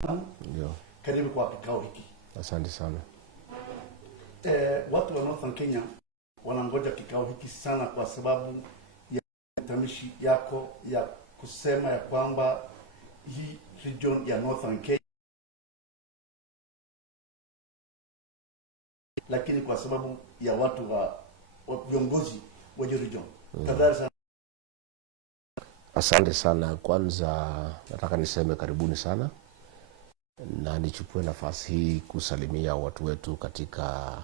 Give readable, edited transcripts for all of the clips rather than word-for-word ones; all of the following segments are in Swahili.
Ndio. Karibu kwa kikao hiki. Asante sana. Watu wa Northern Kenya wanangoja kikao hiki sana kwa sababu ya tamishi yako ya kusema ya kwamba hii region ya Northern Kenya, lakini kwa sababu ya watu wa viongozi wa region. Tafadhali sana. Asante sana. Kwanza nataka niseme karibuni sana, na nichukue nafasi hii kusalimia watu wetu katika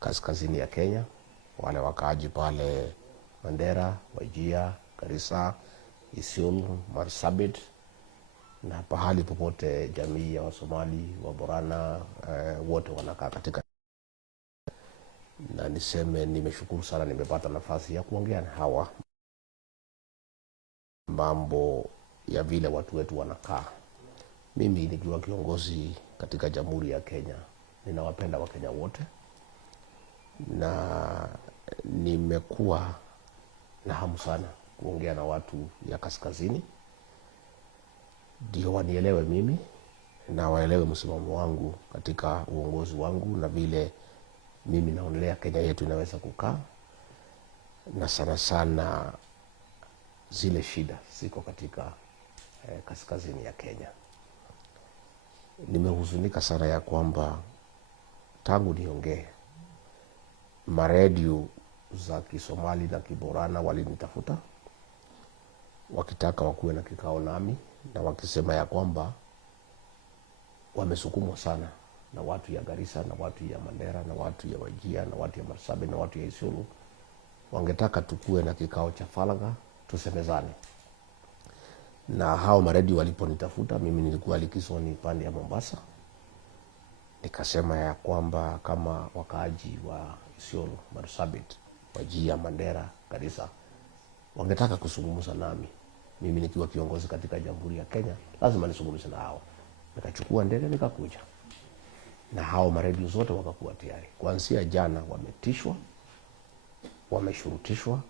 kaskazini ya Kenya, wale wakaaji pale Mandera, Wajir, Garissa, Isiolo, Marsabit na pahali popote jamii ya Wasomali, Waborana wote wanakaa katika. Na niseme nimeshukuru sana nimepata nafasi ya kuongea na hawa mambo ya vile watu wetu wanakaa. Mimi nikiwa kiongozi katika Jamhuri ya Kenya, ninawapenda Wakenya wote, na nimekuwa na hamu sana kuongea na watu ya kaskazini ndio wanielewe mimi na waelewe msimamo wangu katika uongozi wangu na vile mimi naonelea Kenya yetu inaweza kukaa, na sana sana zile shida ziko katika kaskazini ya Kenya. Nimehuzunika sana ya kwamba tangu niongee maredio za Kisomali na Kiborana walinitafuta wakitaka wakuwe na kikao nami, na wakisema ya kwamba wamesukumwa sana na watu ya Garissa na watu ya Mandera na watu ya Wajir na watu ya Marsabit na watu ya Isiolo, wangetaka tukue na kikao cha faragha tusemezane. Na hao maredio waliponitafuta, mimi nilikuwa likizoni pande ya Mombasa, nikasema ya kwamba kama wakaaji wa Isiolo, Marsabit, Wajir, Mandera, Garissa wangetaka kuzungumza nami, mimi nikiwa kiongozi katika Jamhuri ya Kenya, lazima nizungumze na hao. Nikachukua ndege nikakuja, na hao maredio zote wakakuwa tayari. Kuanzia jana wametishwa, wameshurutishwa,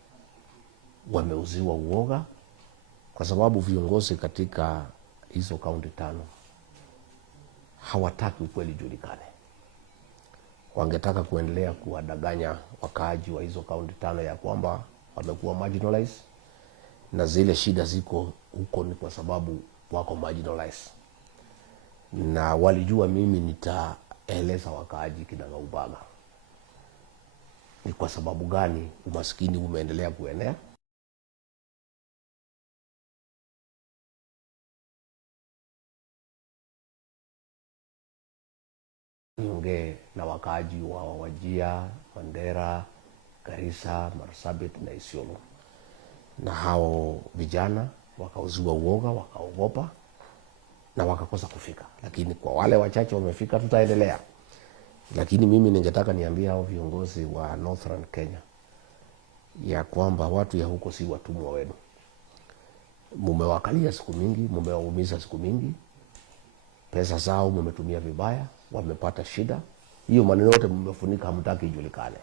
wameuziwa uoga, kwa sababu viongozi katika hizo kaunti 5 hawataki ukweli julikane. Wangetaka kuendelea kuwadanganya wakaaji wa hizo kaunti 5 ya kwamba wamekuwa marginalized, na zile shida ziko huko ni kwa sababu wako marginalized. Na walijua mimi nitaeleza wakaaji kinagaubaga ni kwa sababu gani umaskini umeendelea kuenea, niongee na wakaaji wa Wajir, Mandera, Garissa, Marsabit na Isiolo. Na hao vijana wakauziwa uoga, wakaogopa na wakakosa kufika. Lakini kwa wale wachache wamefika, tutaendelea. Lakini mimi ningetaka niambie hao viongozi wa Northern Kenya ya kwamba watu ya huko si watumwa wenu. Mumewakalia siku mingi, mumewaumiza siku mingi, pesa zao mumetumia vibaya, wamepata shida. Hiyo maneno yote mumefunika, hamtaki ijulikane.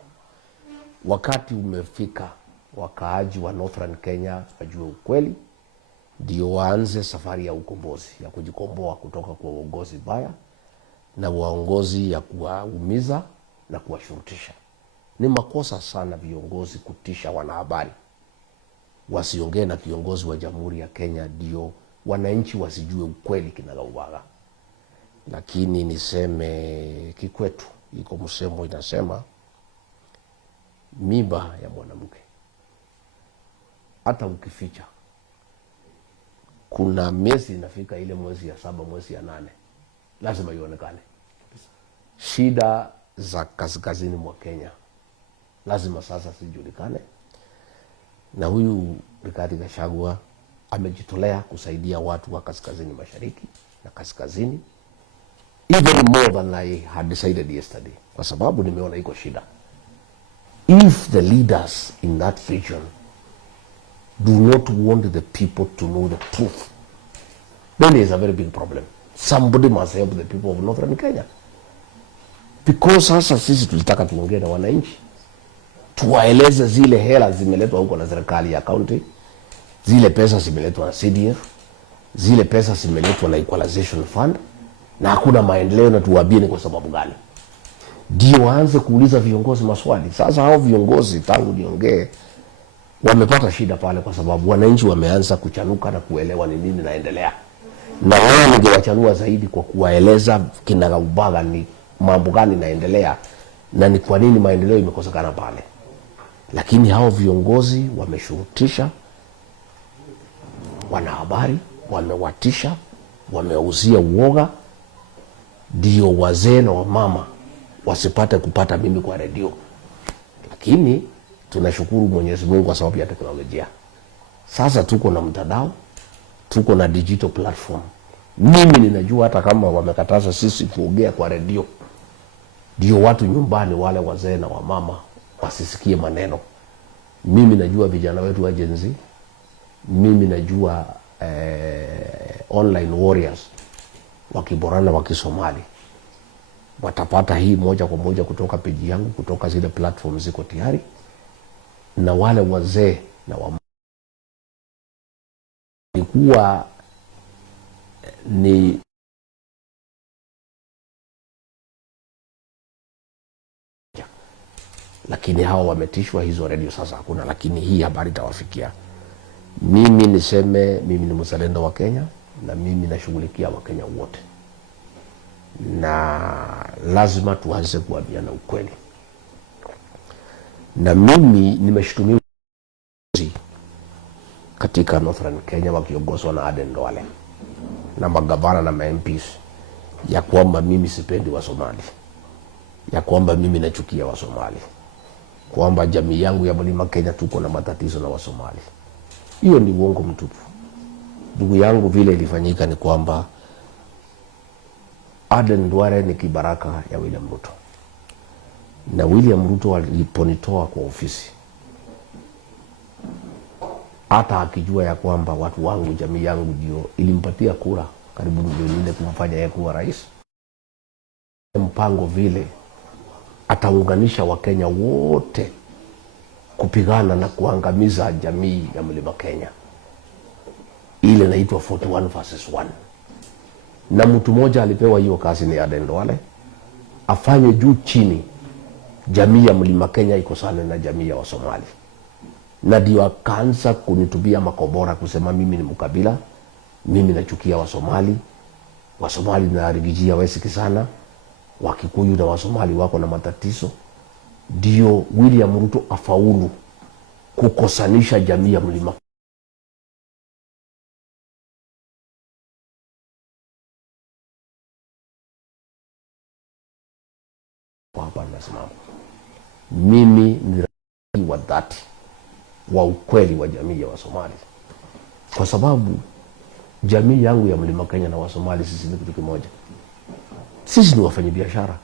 Wakati umefika wakaaji wa Northern Kenya wajue ukweli, ndio waanze safari ya ukombozi, ya kujikomboa kutoka kwa uongozi baya na uongozi ya kuwaumiza na kuwashurutisha. Ni makosa sana viongozi kutisha wanahabari. Wasiongee na kiongozi wa Jamhuri ya Kenya ndio wananchi wasijue ukweli kinagaubaga. Lakini niseme kikwetu iko msemo inasema mimba ya mwanamke hata ukificha, kuna miezi inafika, ile mwezi ya 7, mwezi ya 8 lazima ionekane. Shida za kaskazini mwa Kenya lazima sasa sijulikane, na huyu Rigathi Gachagua amejitolea kusaidia watu wa kaskazini mashariki na kaskazini even more than I had decided yesterday, kwa sababu nimeona iko shida. If the leaders in that region do not want the people to know the truth, then there is a very big problem. Somebody must help the people of Northern Kenya, because sasa sisi tulitaka tuongee na wananchi, tuwaeleze zile hela zimeletwa huko na serikali ya county, zile pesa zimeletwa na CDF, zile pesa zimeletwa na Equalization Fund, na hakuna maendeleo, na tuwaambie ni kwa sababu gani. Ndio waanze kuuliza viongozi maswali. Sasa hao viongozi tangu niongee wamepata shida pale, kwa sababu wananchi wameanza kuchanuka na kuelewa ni nini naendelea, na wao ningewachanua zaidi kwa kuwaeleza kinagaubaga ni mambo gani naendelea na ni kwa nini maendeleo imekosekana pale. Lakini hao viongozi wameshurutisha wanahabari, wamewatisha, wameuzia uoga, ndio wazee na wamama wasipate kupata mimi kwa redio. Lakini tunashukuru Mwenyezi Mungu kwa sababu ya teknolojia. Sasa tuko na mtandao, tuko na digital platform. Mimi ninajua hata kama wamekataza sisi kuongea kwa redio, ndio watu nyumbani wale wazee na wamama wasisikie maneno. Mimi najua vijana wetu wa Gen Z, mimi najua online warriors wakiborana wakisomali watapata hii moja kwa moja kutoka peji yangu, kutoka zile platform ziko tayari. Na wale wazee na wamama ilikuwa ni lakini hao wametishwa, hizo redio sasa hakuna. Lakini hii habari itawafikia. Mimi niseme mimi ni mzalendo wa Kenya, na mimi nashughulikia Wakenya wote, na lazima tuanze kuambiana ukweli. Na mimi nimeshutumiwa katika Northern Kenya wakiongozwa na Aden Duale na magavana na MPs ya kwamba mimi sipendi wa Somali, ya kwamba mimi nachukia wa Somali, kwamba jamii yangu ya Mlima Kenya tuko na matatizo na wa Somali. Hiyo ni uongo mtupu. Ndugu yangu, vile ilifanyika ni kwamba Aden Duale ni kibaraka ya William Ruto, na William Ruto aliponitoa kwa ofisi, hata akijua ya kwamba watu wangu, jamii yangu ndio ilimpatia kura karibu milioni 4 kumfanya yeye kuwa rais, mpango vile ataunganisha Wakenya wote kupigana na kuangamiza jamii ya Mlima Kenya. Ile inaitwa 41 versus 1. Na mtu mmoja alipewa hiyo kazi ni Aden Duale, afanye juu chini jamii ya Mlima Kenya ikosane na jamii ya Wasomali. Na ndio akaanza kunitubia makobora kusema mimi ni mkabila, mimi nachukia Wasomali, Wasomali na rigijia wesiki sana, Wakikuyu na Wasomali wako na matatizo. Ndio William Ruto afaulu kukosanisha jamii ya Mlima hapa. Nasimama mimi ni rafiki wa dhati wa ukweli wa jamii ya Wasomali, kwa sababu jamii yangu ya Mlima Kenya na Wasomali sisi ni kitu kimoja. Sisi ni wafanyabiashara,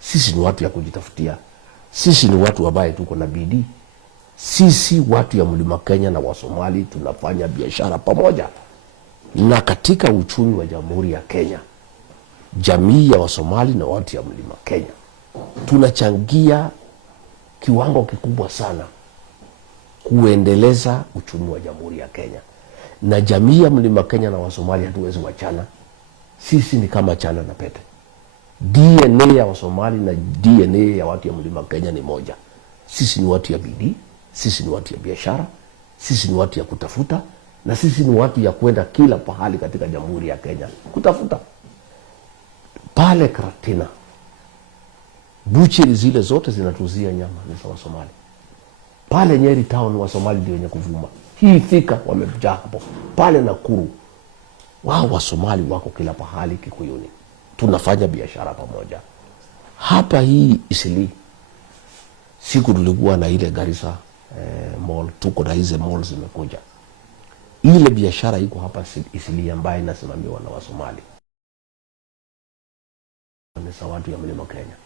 sisi ni watu ya kujitafutia, sisi ni watu ambaye tuko na bidii. Sisi watu ya Mlima Kenya na Wasomali tunafanya biashara pamoja, na katika uchumi wa Jamhuri ya Kenya, jamii ya Wasomali na watu ya Mlima Kenya tunachangia kiwango kikubwa sana kuendeleza uchumi wa Jamhuri ya Kenya. Na jamii ya Mlima Kenya na Wasomali hatuwezi wachana. Sisi ni kama chana na pete. DNA ya Wasomali na DNA ya watu ya Mlima Kenya ni moja. Sisi ni watu ya bidii, sisi ni watu ya biashara, sisi ni watu ya kutafuta, na sisi ni watu ya kwenda kila pahali katika Jamhuri ya Kenya kutafuta. Pale Karatina, bucheri zile zote zinatuzia nyama ni za Wasomali. Pale Nyeri town Wasomali ndio wenye kuvuma. Hii Thika wamejaa hapo. Pale Nakuru wao Wasomali wako kila pahali Kikuyuni. Tunafanya biashara pamoja. Hapa hii Isili, siku tulikuwa na ile Garissa mall, tuko na hizo mall zimekuja. Ile biashara iko hapa Isili ambayo inasimamiwa na Wasomali. Ni watu ya Mlima Kenya.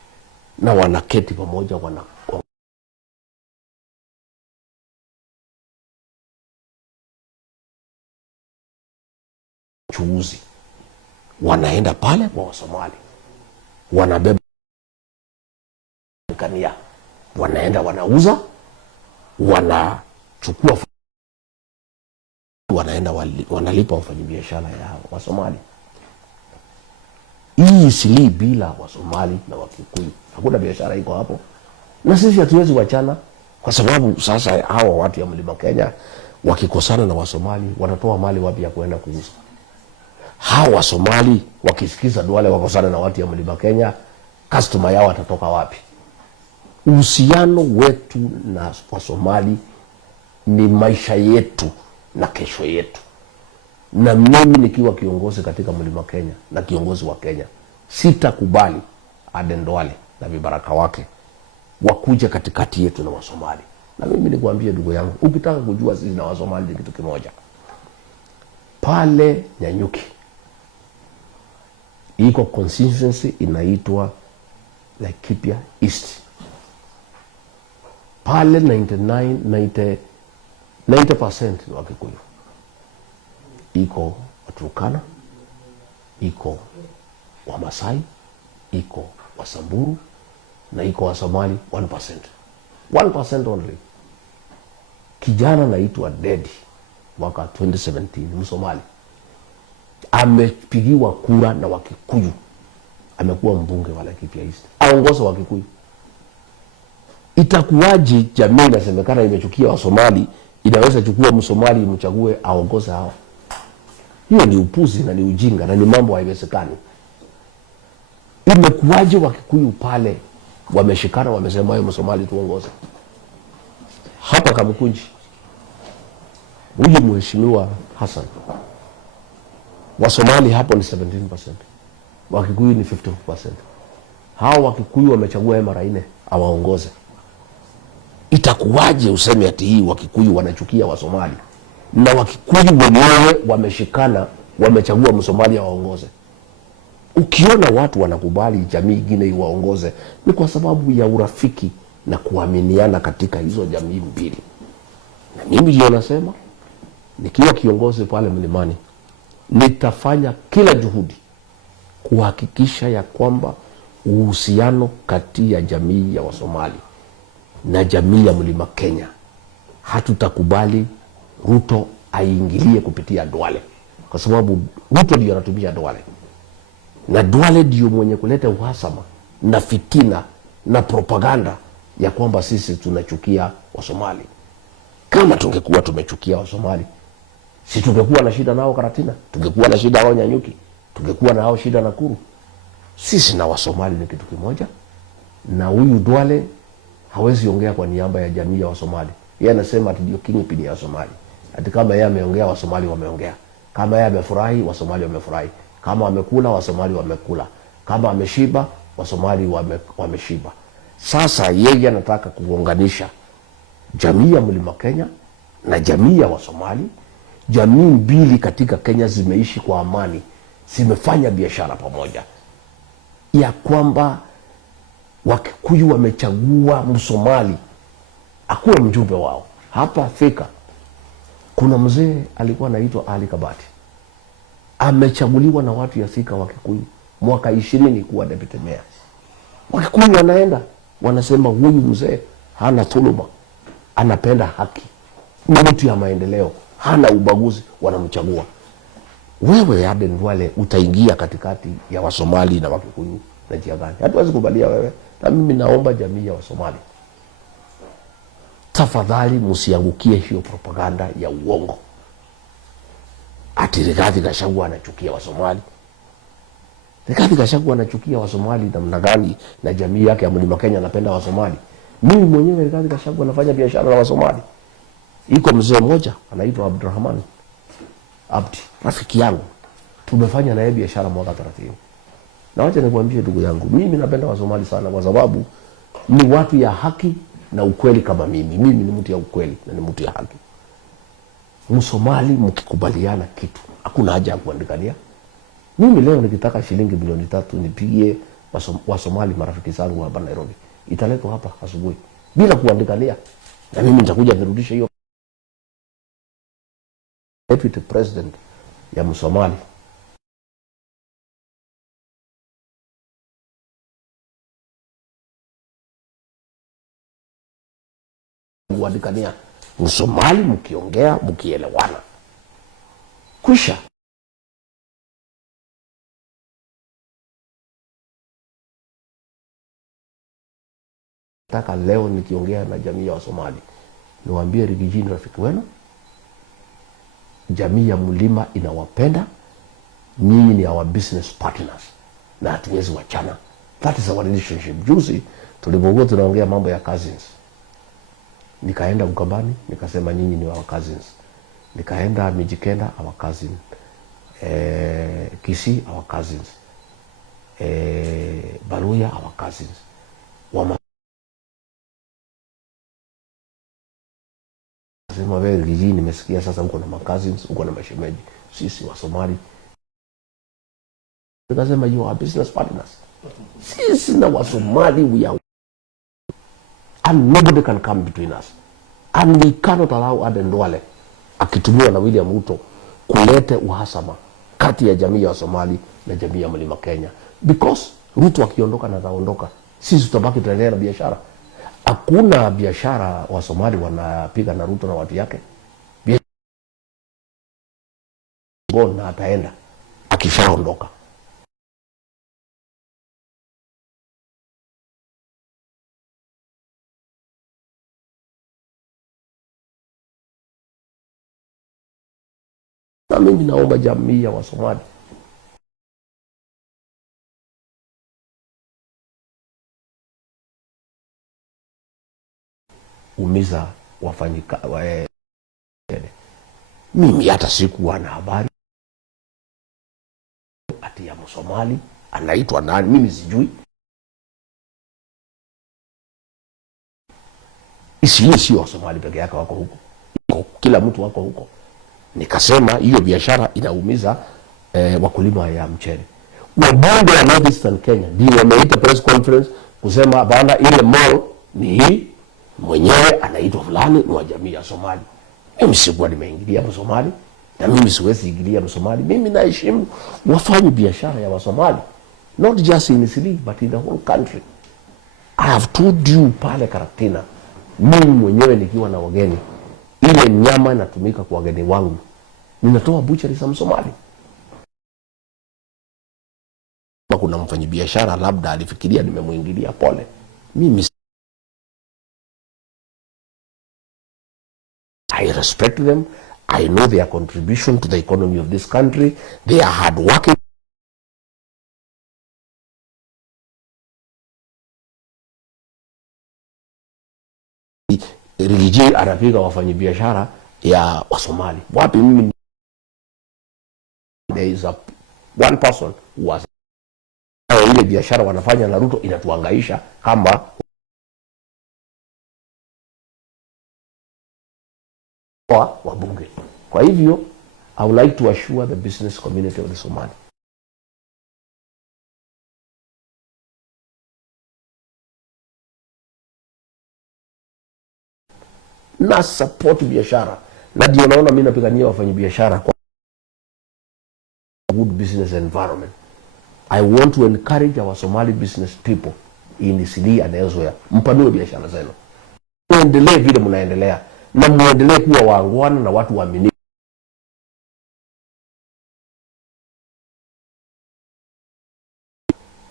Na wanaketi pamoja, chuuzi wanaenda pale kwa Wasomali, wanabeba kania, wanaenda wanauza, wanachukua, wanaenda wanalipa wafanyabiashara ya Wasomali. Hii Isili bila Wasomali na Wakikuyu hakuna biashara iko hapo, na sisi hatuwezi wachana, kwa sababu sasa hawa watu ya Mlima Kenya wakikosana na Wasomali wanatoa mali wapi ya kuenda kuuza? Hawa Wasomali wakisikiza Duale wakosana na watu ya Mlima Kenya, customer yao atatoka wapi? Uhusiano wetu na Wasomali ni maisha yetu na kesho yetu. Na mimi nikiwa kiongozi katika Mlima Kenya na kiongozi wa Kenya, sitakubali Aden Duale na vibaraka wake wakuja katikati yetu na Wasomali. Na mimi nikuambie ndugu yangu, ukitaka kujua sisi na Wasomali ni kitu kimoja, pale Nyanyuki iko constituency inaitwa Laikipia East. Pale 90% ni Wakikuyu. Iko Waturkana, iko Wamasai, iko Wasamburu na iko Wasomali 1%. 1% only. Kijana naitwa Dedi mwaka 2017 Msomali amepigiwa kura na Wakikuyu, amekuwa mbunge wa Laikipia East, aongoza Wakikuyu. Itakuwaje jamii inasemekana imechukia Wasomali inaweza chukua Msomali imchague aongoze hao? Hiyo ni upuzi na ni ujinga na ni mambo haiwezekani. Imekuwaje Wakikuyu pale wameshikana wamesema yeye Msomali tuongoze? Hapa Kamukunji huyu mheshimiwa Hassan, Wasomali hapo ni 17%, Wakikuyu ni 50%. Hao Wakikuyu wamechagua yeye mara 4 awaongoze. Itakuwaje useme ati hii Wakikuyu wanachukia Wasomali na Wakikuyu wenyewe wameshikana wamechagua Msomali awaongoze? Ukiona watu wanakubali jamii nyingine iwaongoze ni kwa sababu ya urafiki na kuaminiana katika hizo jamii mbili. Na mimi ndio nasema nikiwa kiongozi pale Mlimani nitafanya kila juhudi kuhakikisha ya kwamba uhusiano kati ya jamii ya Wasomali na jamii ya Mlima Kenya, hatutakubali Ruto aingilie kupitia Duale, kwa sababu Ruto ndio anatumia Duale, na Duale ndio mwenye kuleta uhasama na fitina na propaganda ya kwamba sisi tunachukia Wasomali. Kama tungekuwa tumechukia Wasomali, si tungekuwa na shida nao Karatina, tungekuwa na shida nao Nyanyuki, tungekuwa na hao shida Nakuru. Sisi na Wasomali ni kitu kimoja, na huyu Duale hawezi ongea kwa niaba ya jamii ya Wasomali. Yeye anasema ati ndio kingpin ya Wasomali. Ati kama yeye ameongea Wasomali wameongea. Kama yeye amefurahi Wasomali wamefurahi. Kama amekula Wasomali wamekula. Kama ameshiba Wasomali wameshiba. Sasa yeye anataka kuunganisha jamii ya Mlima Kenya na jamii ya Wasomali. Jamii mbili katika Kenya zimeishi kwa amani, zimefanya biashara pamoja, ya kwamba Wakikuyu wamechagua Msomali akuwe mjumbe wao. Hapa Thika kuna mzee alikuwa anaitwa Ali Kabati, amechaguliwa na watu ya Thika Wakikuyu mwaka 20 kuwa deputy mayor. Wakikuyu wanaenda wanasema huyu mzee hana dhuluma, anapenda haki, ni mtu ya maendeleo, hana ubaguzi, wanamchagua. Wewe Aden Duale utaingia katikati ya Wasomali na Wakikuyu na njia gani? Hatuwezi kubalia wewe. Na mimi naomba jamii ya Wasomali, tafadhali msiangukie hiyo propaganda ya uongo ati Rigathi Gachagua anachukia Wasomali. Rigathi Gachagua anachukia Wasomali namna gani na jamii yake ya Mlima Kenya anapenda Wasomali? Mimi mwenyewe Rigathi Gachagua anafanya biashara na Wasomali. Iko mzee mmoja anaitwa Abdurrahman Abdi, rafiki yangu, tumefanya naye biashara mwaka 30. Na wacha nikwambie ndugu yangu, mimi napenda Wasomali sana kwa sababu ni watu ya haki na ukweli kama mimi. Mimi ni mtu ya ukweli na ni mtu ya haki. Msomali mkikubaliana kitu, hakuna haja ya kuandikania. Mimi leo nikitaka shilingi bilioni 3 nipigie Wasomali marafiki zangu hapa Nairobi, italetwa hapa asubuhi bila kuandikania, na mimi nitakuja nirudishe hiyo. Deputy President ya Msomali kuandikania. Msomali mkiongea mkielewana, kwisha. Nataka leo nikiongea na jamii ya Wasomali niwaambie Rigiji ni rafiki wenu, jamii ya Mlima inawapenda, nyinyi ni our business partners na hatuwezi wachana. That is our relationship. Juzi tulipokuwa tunaongea mambo ya cousins, nikaenda Ukambani nikasema nyinyi ni our cousins, nikaenda Mijikenda our cousin, Kisii our cousins, Baluya our cousins. Sema wewe Rigiji, nimesikia sasa uko na cousins, uko na mashemeji, sisi wa Somali. Nikasema you are business partners. Sisi na wa Somali we are, and nobody can come between us, and we cannot allow Aden Duale akitumiwa na William Ruto kulete uhasama kati ya jamii ya Somali na jamii ya Mlima Kenya, because Ruto akiondoka na ataondoka, sisi tutabaki tunaendelea na biashara. Hakuna biashara wa Somali wanapiga na Ruto na watu yake. Bona ataenda akishaondoka. Na mimi naomba jamii ya Wasomali umiza wafanyika mimi hata sikuwa na habari ati ya Msomali anaitwa nani, mimi sijui. Sio Wasomali peke yake wako huko, kila mtu wako huko. Nikasema hiyo biashara inaumiza wakulima ya mchele. Wabunge wa Northeastern Kenya ndio wameita press conference kusema bana, ile mall ni hii, mwenyewe anaitwa fulani, ni wa jamii ya Somali. Mimi sikuwa nimeingilia Msomali na mimi siwezi ingilia Msomali. Mimi naheshimu wafanye biashara ya Wasomali, not just in Isili but in the whole country. I have told you pale Karatina, mimi mwenyewe nikiwa na wageni, ile nyama inatumika kwa wageni wangu, ninatoa butchery za Msomali. Kuna mfanyabiashara labda alifikiria nimemuingilia, pole. Mimi I respect them. I know their contribution to the economy of this country. They are hard working. Rigiji anapiga wafanyabiashara ya Wasomali. Wapi mimi? There is one person who was ile biashara wanafanya na Ruto inatuangaisha kama wabunge. Kwa hivyo I would like to assure the business community of the Somali, na support biashara, na ndio naona mimi napigania wafanya biashara kwa good business environment. I want to encourage our Somali business people in Isili and elsewhere, mpanue biashara zenu, muendelee vile mnaendelea, na muendelee kuwa waangwana na watu waaminifu.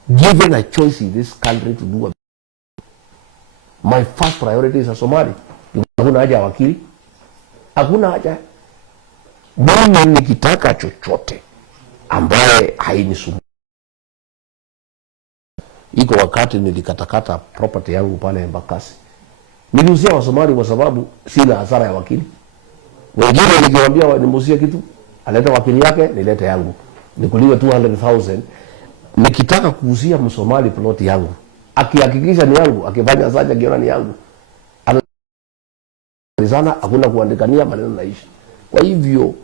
Given a choice in this country to do my first priority is a Somali. Hakuna haja ya wakili, hakuna haja. Mimi nikitaka chochote ambaye hainisumbui. Iko wakati nilikatakata property yangu pale Embakasi, niliuzia Wasomali kwa sababu sina hasara ya wakili. Wengine nikiwaambia nimuuzie kitu, aleta wakili yake, nilete yangu, nikuliwe 200,000. Nikitaka kuuzia Msomali plot yangu, akihakikisha ni yangu, akifanya saja kiona ni yangu, sana hakuna kuandikania, maneno naisha. Kwa hivyo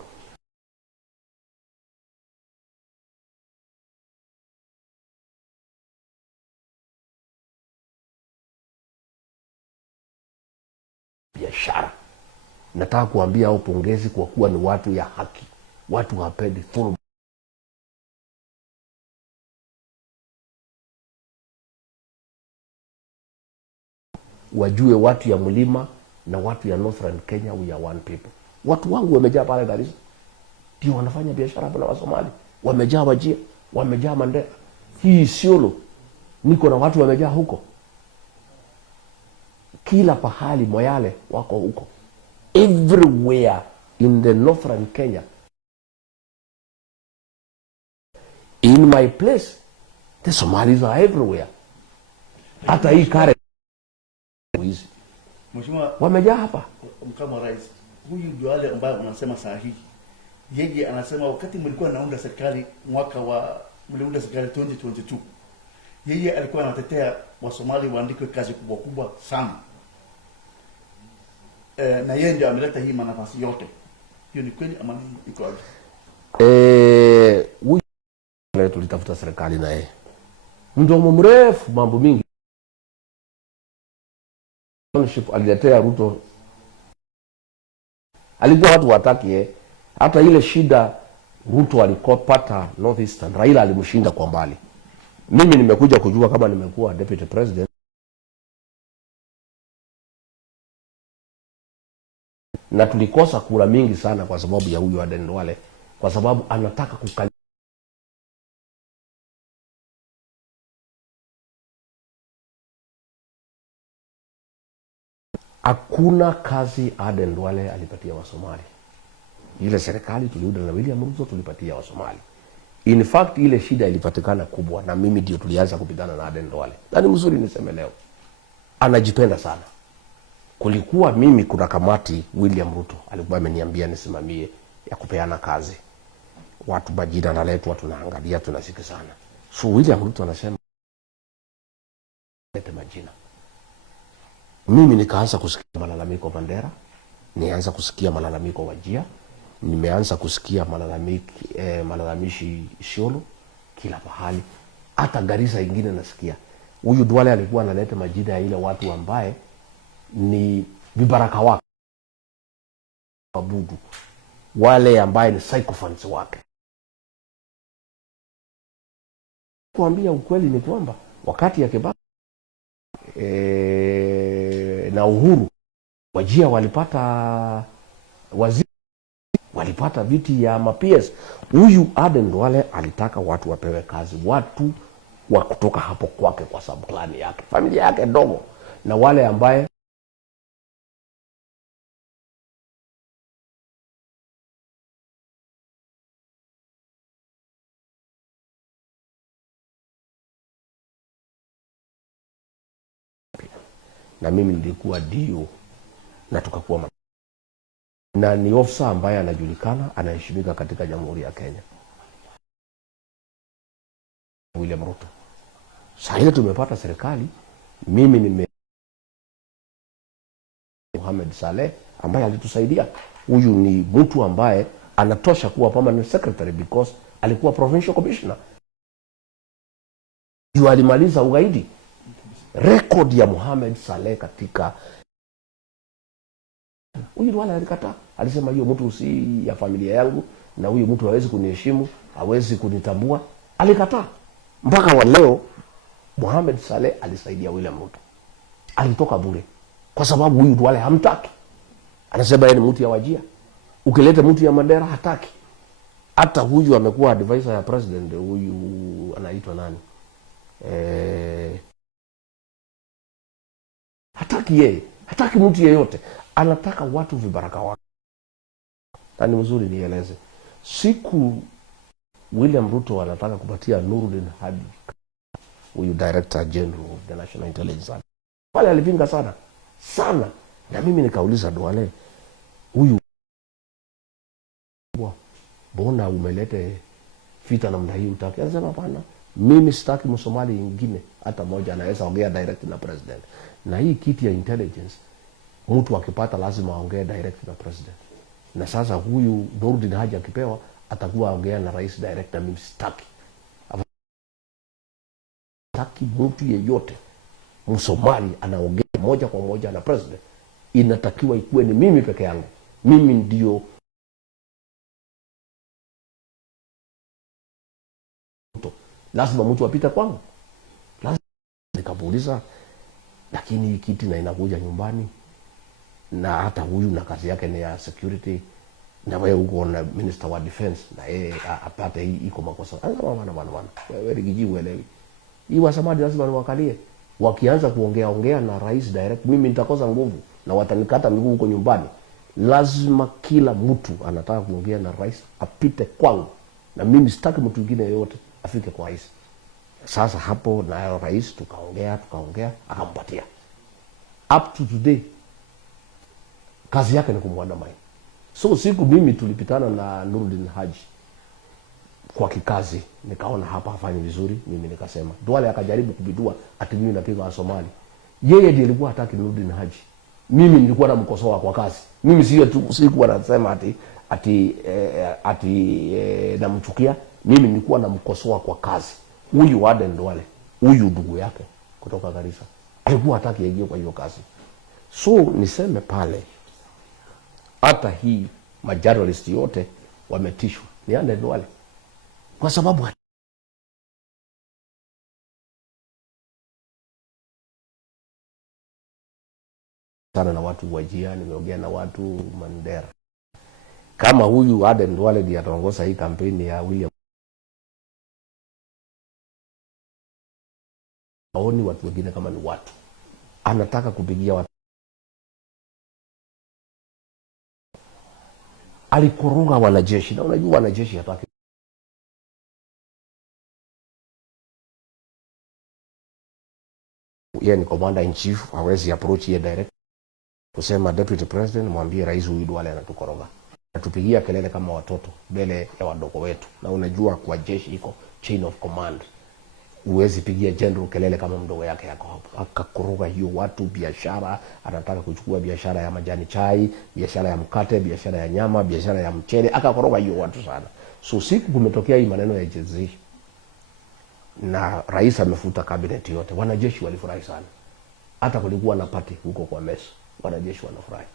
biashara, nataka kuambia au pongezi kwa kuwa ni watu ya haki, watu hapendi dhuluma. Wajue watu ya Mlima na watu ya Northern Kenya we are one people. Watu wangu wamejaa pale Garissa, ndio wanafanya biashara hapa na Wasomali, wamejaa Wajir, wamejaa Mandera, hii Isiolo niko na watu wamejaa huko. kila pahali Moyale wako huko, everywhere in the northern Kenya. In my place the Somalis are everywhere. Hata hii kare hizi Mheshimiwa wamejaa hapa. Makamu wa Rais, huyu Duale ambaye unasema saa hii, yeye anasema wakati mlikuwa naunda serikali mliunda serikali 2022, yeye alikuwa anatetea Wasomali waandikwe kazi kubwa kubwa sana. Na yeye ndiye ameleta hii manafasi yote. Hiyo ni kweli ama iko aje? Huyu tulitafuta serikali na yeye mdomo mrefu, mambo mingi aliletea Ruto, alikuwa watu wataki hata ile shida Ruto alikopata Northeastern, Raila alimshinda kwa mbali. Mimi nimekuja kujua kama nimekuwa deputy president, na tulikosa kura mingi sana kwa sababu ya huyu Aden Duale, kwa sababu anataka kukali. Hakuna kazi Aden Duale alipatia Wasomali. Ile serikali tuliunda na William Ruto tulipatia Wasomali. In fact ile shida ilipatikana kubwa na mimi ndio tulianza kupigana na Aden Duale. Na ni mzuri niseme leo, anajipenda sana. Kulikuwa mimi kuna kamati William Ruto alikuwa ameniambia nisimamie ya kupeana kazi. Watu majina naletwa, tunaangalia, tunasikizana. So William Ruto anasema lete majina. Mimi nikaanza kusikia malalamiko Mandera, nianza kusikia malalamiko Wajia, nimeanza kusikia malalamishi Isiolo, kila pahali, hata Garissa ingine nasikia. Huyu Duale alikuwa analeta majina ya ile watu ambaye ni vibaraka wake, wabudu, wale ambaye ni sycophants wake. Kuambia ukweli ni kwamba wakati ya Kibaki na Uhuru, Wajia walipata waziri, walipata viti ya mapies. Huyu Aden Duale alitaka watu wapewe kazi, watu wa kutoka hapo kwake, kwa sababu klani yake, familia yake ndogo, na wale ambaye na mimi nilikuwa dio na tukakuwa na ni ofisa ambaye anajulikana, anaheshimika katika Jamhuri ya Kenya, William Ruto. Sasa ile tumepata serikali, mimi nime Mohamed Saleh ambaye alitusaidia. Huyu ni mtu ambaye anatosha kuwa permanent secretary because alikuwa provincial commissioner. Yeye alimaliza ugaidi. Record ya Mohamed Saleh katika huyu Duale alikataa. Alisema hiyo mtu si ya familia yangu na huyu mtu hawezi kuniheshimu, hawezi kunitambua. Alikataa. Mpaka wa leo Mohamed Saleh alisaidia William Ruto. Alitoka bure kwa sababu huyu Duale hamtaki. Anasema yeye ni mtu ya Wajia. Ukileta mtu ya Mandera hataki. Hata huyu amekuwa advisor ya president, huyu anaitwa nani? Hataki yeye, hataki mtu yeyote, anataka watu vibaraka wake. Na ni mzuri nieleze, siku William Ruto anataka kupatia Nuruddin Haji, huyu Director General of the National Intelligence Service, wale alipinga sana sana, na mimi nikauliza Duale, huyu mbona umelete vita namna hii utaki? Anasema hapana, mimi sitaki Msomali mwingine hata moja anaweza ongea direct na president. Na hii kiti ya intelligence mtu akipata lazima aongee direct na president. Na sasa huyu Nuruddin Haji akipewa atakuwa aongea na rais direct, na mimi sitaki. Sitaki mtu yeyote Msomali anaongea moja kwa moja na president. Inatakiwa ikuwe ni mimi peke yangu. Mimi ndio lazima mtu apite kwangu. Lazima nikamuuliza, lakini hii kiti na inakuja nyumbani, na hata huyu na kazi yake ni ya security, na wewe uko na minister wa defense, na yeye apate hii iko makosa. Anasema bwana wewe Rigiji uelewi. Hii Wasomali lazima niwakalie. wakianza kuongea na rais direct, mimi nitakosa nguvu na watanikata miguu huko nyumbani. Lazima kila mtu anataka kuongea na rais apite kwangu, na mimi sitaki mtu mwingine yeyote afike kwa rais. Sasa hapo na rais tukaongea akampatia. Up to today kazi yake ni kumwandamana. So siku mimi tulipitana na Nurdin Haji kwa kikazi, nikaona hapa hafanyi vizuri, mimi nikasema. Duale akajaribu kubidua ati mimi napiga wa Somali. Yeye ndiye alikuwa hataki Nurdin Haji. Mimi nilikuwa namkosoa kwa kazi. Mimi sikuwa nasema ati namchukia. Mimi nilikuwa namkosoa kwa kazi. Huyu Aden Duale, huyu ndugu yake kutoka Garissa, alikuwa hataki aingie kwa hiyo kazi. So niseme pale, hata hii majournalist yote wametishwa ni Aden Duale, kwa sababu sana na watu Wajia, nimeongea na watu Mandera. Kama huyu Aden Duale ndiye ataongoza hii kampeni ya William, aoni watu wengine kama ni watu, anataka kupigia watu. Alikoroga wanajeshi, na unajua wanajeshi hataki. Yeye ni commander in chief, hawezi approach ye direct kusema deputy president mwambie rais huyu Duale anatukoroga. Natupigia kelele kama watoto mbele ya wadogo wetu, na unajua kwa jeshi iko chain of command. Uwezi pigia general kelele kama mdogo yake yako hapo. Akakoroga hiyo watu, biashara, anataka kuchukua biashara ya majani chai, biashara ya mkate, biashara ya nyama, biashara ya mchele, akakoroga hiyo watu sana. So siku kumetokea hii maneno ya Gen-Z na rais amefuta cabinet yote, wanajeshi walifurahi sana. Hata kulikuwa na party huko kwa mess, wanajeshi wanafurahi.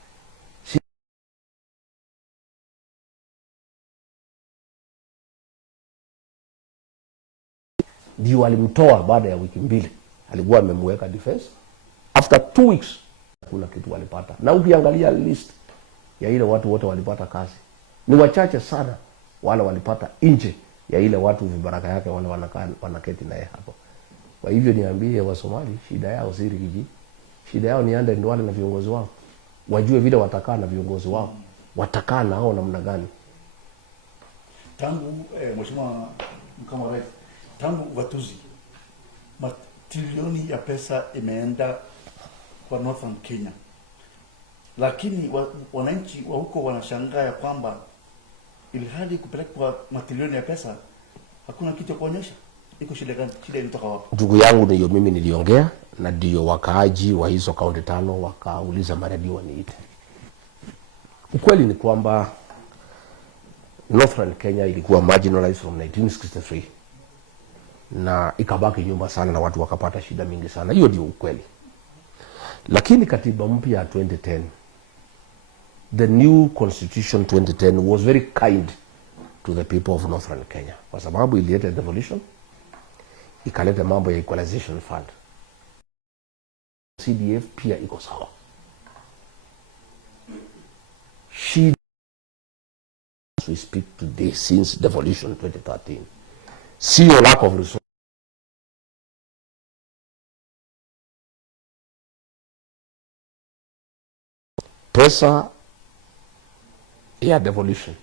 Ndio alimtoa baada ya wiki mbili, alikuwa amemweka defense. After 2 weeks kuna kitu walipata, na ukiangalia list ya ile watu wote walipata kazi, ni wachache sana wale walipata nje ya ile watu vibaraka yake wale wanaketi naye hapo. Kwa hivyo niambie wa Somali, shida yao si Rigiji, shida yao ni Aden Duale na viongozi wao. Wajue vile watakaa na viongozi wao, watakaa nao namna gani. Tangu mheshimiwa mkama rais, tangu ugatuzi, matrilioni ya pesa imeenda kwa Northern Kenya, lakini wananchi wa huko wanashangaa ya kwamba ilihadi kupelekwa matrilioni ya pesa hakuna kitu kuonyesha. Iko shida gani? Shida inatoka wapi? Ndugu yangu, ndio mimi niliongea na ndio wakaaji wa hizo kaunti 5 wakauliza maredio waniite. Ukweli ni kwamba Northern Kenya ilikuwa marginalized from 1963 na ikabaki nyuma sana na watu wakapata shida mingi sana. Hiyo ndio ukweli. Lakini katiba mpya ya 2010, the new constitution 2010 was very kind to the people of Northern Kenya, kwa sababu ilileta devolution, ikaleta mambo ya equalization fund. CDF pia iko sawa. We speak today since devolution 2013. See your lack of resources. Pesa ya devolution,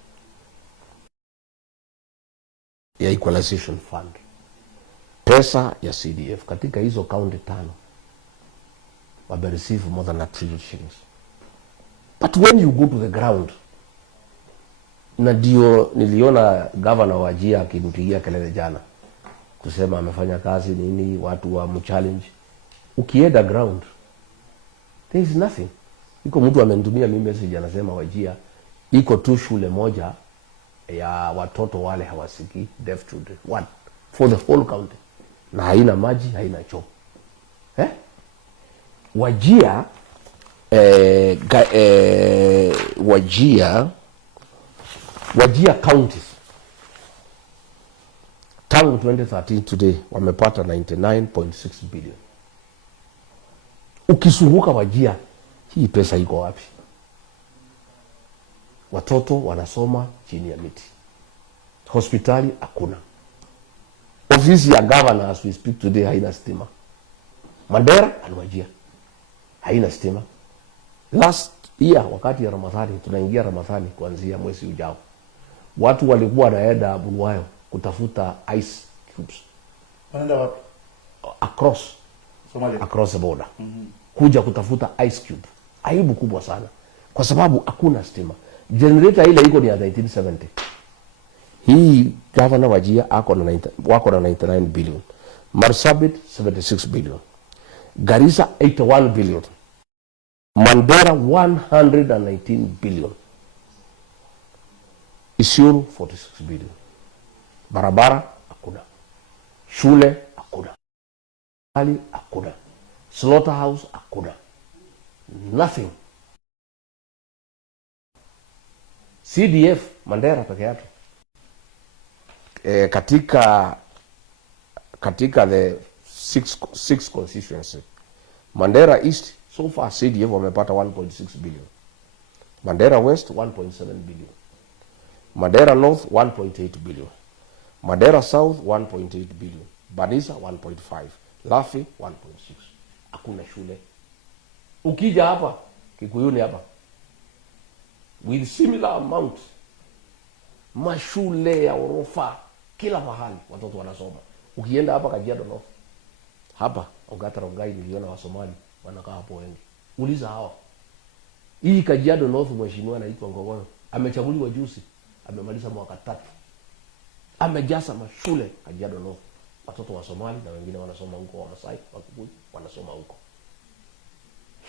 ya equalization fund, pesa ya CDF katika hizo county 5 wame receive more than $1 trillion shillings. But when you go to the ground, na ndio niliona governor wa Wajia akimpigia kelele jana kusema amefanya kazi nini, watu wa mchallenge. Ukienda ground, there is nothing. Iko mtu amenitumia mimi message anasema Wajia iko tu shule moja ya watoto wale hawasiki, deaf children, one for the whole county, na haina maji, haina choo. Wajia Wajia counties tangu 2013 today wamepata 99.6 billion. Ukizunguka Wajia, hii pesa iko wapi? Watoto wanasoma chini ya miti, hospitali hakuna, ofisi ya governor as we speak today haina stima. Mandera and Wajir haina stima. Last year wakati ya Ramadhani, tunaingia Ramadhani kuanzia mwezi ujao, watu walikuwa wanaenda Bulawayo kutafuta ice cubes. Wanaenda wapi? Across Somalia, across the border. Kuja kutafuta ice cube. Aibu kubwa sana kwa sababu hakuna stima. Generator ile iko ni ya 1970. Hii governor Wajir wako na 99 billion. Marsabit 76 billion. Garissa 81 billion. Mandera 119 billion. Isiolo 46 billion. Barabara hakuna. Shule hakuna. Hali hakuna. Slaughterhouse hakuna. Nothing. CDF Mandera peke yake. Katika the six constituency. Mandera East so far CDF wamepata 1.6 billion. Mandera West 1.7 billion. Mandera North 1.8 billion. Mandera South 1.8 billion. Banisa 1.5. Lafi 1.6. Hakuna shule. Ukija hapa Kikuyuni hapa with similar amount, mashule ya orofa kila mahali watoto wanasoma. Ukienda hapa Kajiado North, hapa Ongata Rongai, niliona Wasomali wanakaa hapo wengi. Uliza hawa. Hii Kajiado North, mheshimiwa anaitwa Ngogoyo amechaguliwa juzi, amemaliza mwaka 3. Amejaza mashule Kajiado North. Watoto wa Somali na wengine wanasoma huko, wa Masai, Wakikuyu wanasoma huko.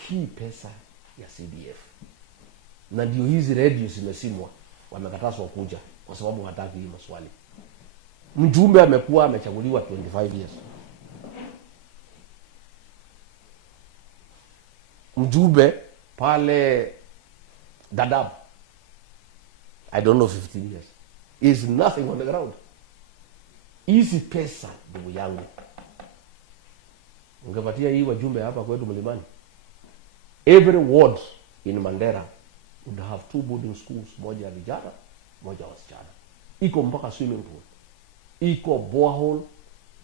Hii pesa ya CDF. Na ndio hizi radio zimesimwa, wamekatazwa kuja kwa sababu hataki hii maswali. Mjumbe amekuwa amechaguliwa 25 years. Mjumbe pale Dadaab, I don't know, 15 years. Is nothing on the ground. Hizi pesa ndugu yangu, ungepatia hii wajumbe hapa kwetu Mlimani, every ward in Mandera would have 2 boarding schools, moja ya vijana, moja ya wasichana. Iko mpaka swimming pool, iko borehole,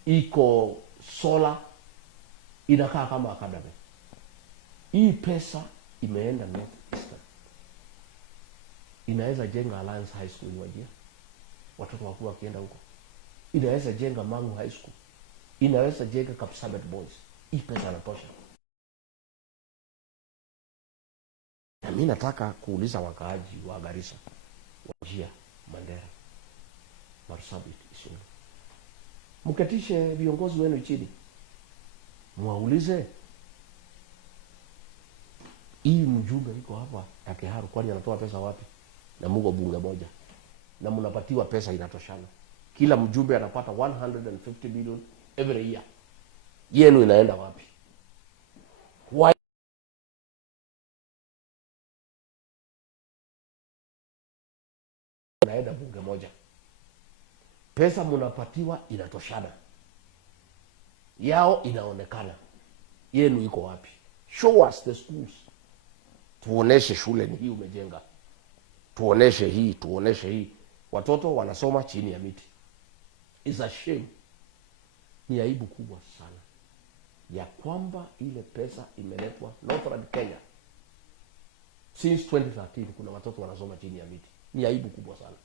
iko solar, inakaa kama academy. Hii pesa imeenda North Eastern. Inaweza jenga Alliance High School in Wajir, watoto wakuwa wakienda huko. Inaweza jenga Mangu High School. Inaweza jenga Kapsabet Boys. Hii pesa inatosha. Na mimi nataka kuuliza wakaaji wa Garissa, Wajir, Mandera, Marsabit, Isiolo, mketishe viongozi wenu chini, mwaulize hii mjumbe iko hapa ya Kiharu kwani anatoa pesa wapi? Na Mungu bunge moja na mnapatiwa pesa inatoshana. Kila mjumbe anapata 150 billion every year. Yenu inaenda wapi? Why naenda bunge moja? Pesa mnapatiwa inatoshana, yao inaonekana, yenu iko wapi? Show us the schools. Tuoneshe shule ni hii umejenga, tuoneshe hii, tuoneshe hii. Watoto wanasoma chini ya miti. Is a shame. Ni aibu kubwa sana ya kwamba ile pesa imeletwa Northern Kenya. Since 2013 kuna watoto wanasoma chini ya miti. Ni aibu kubwa sana.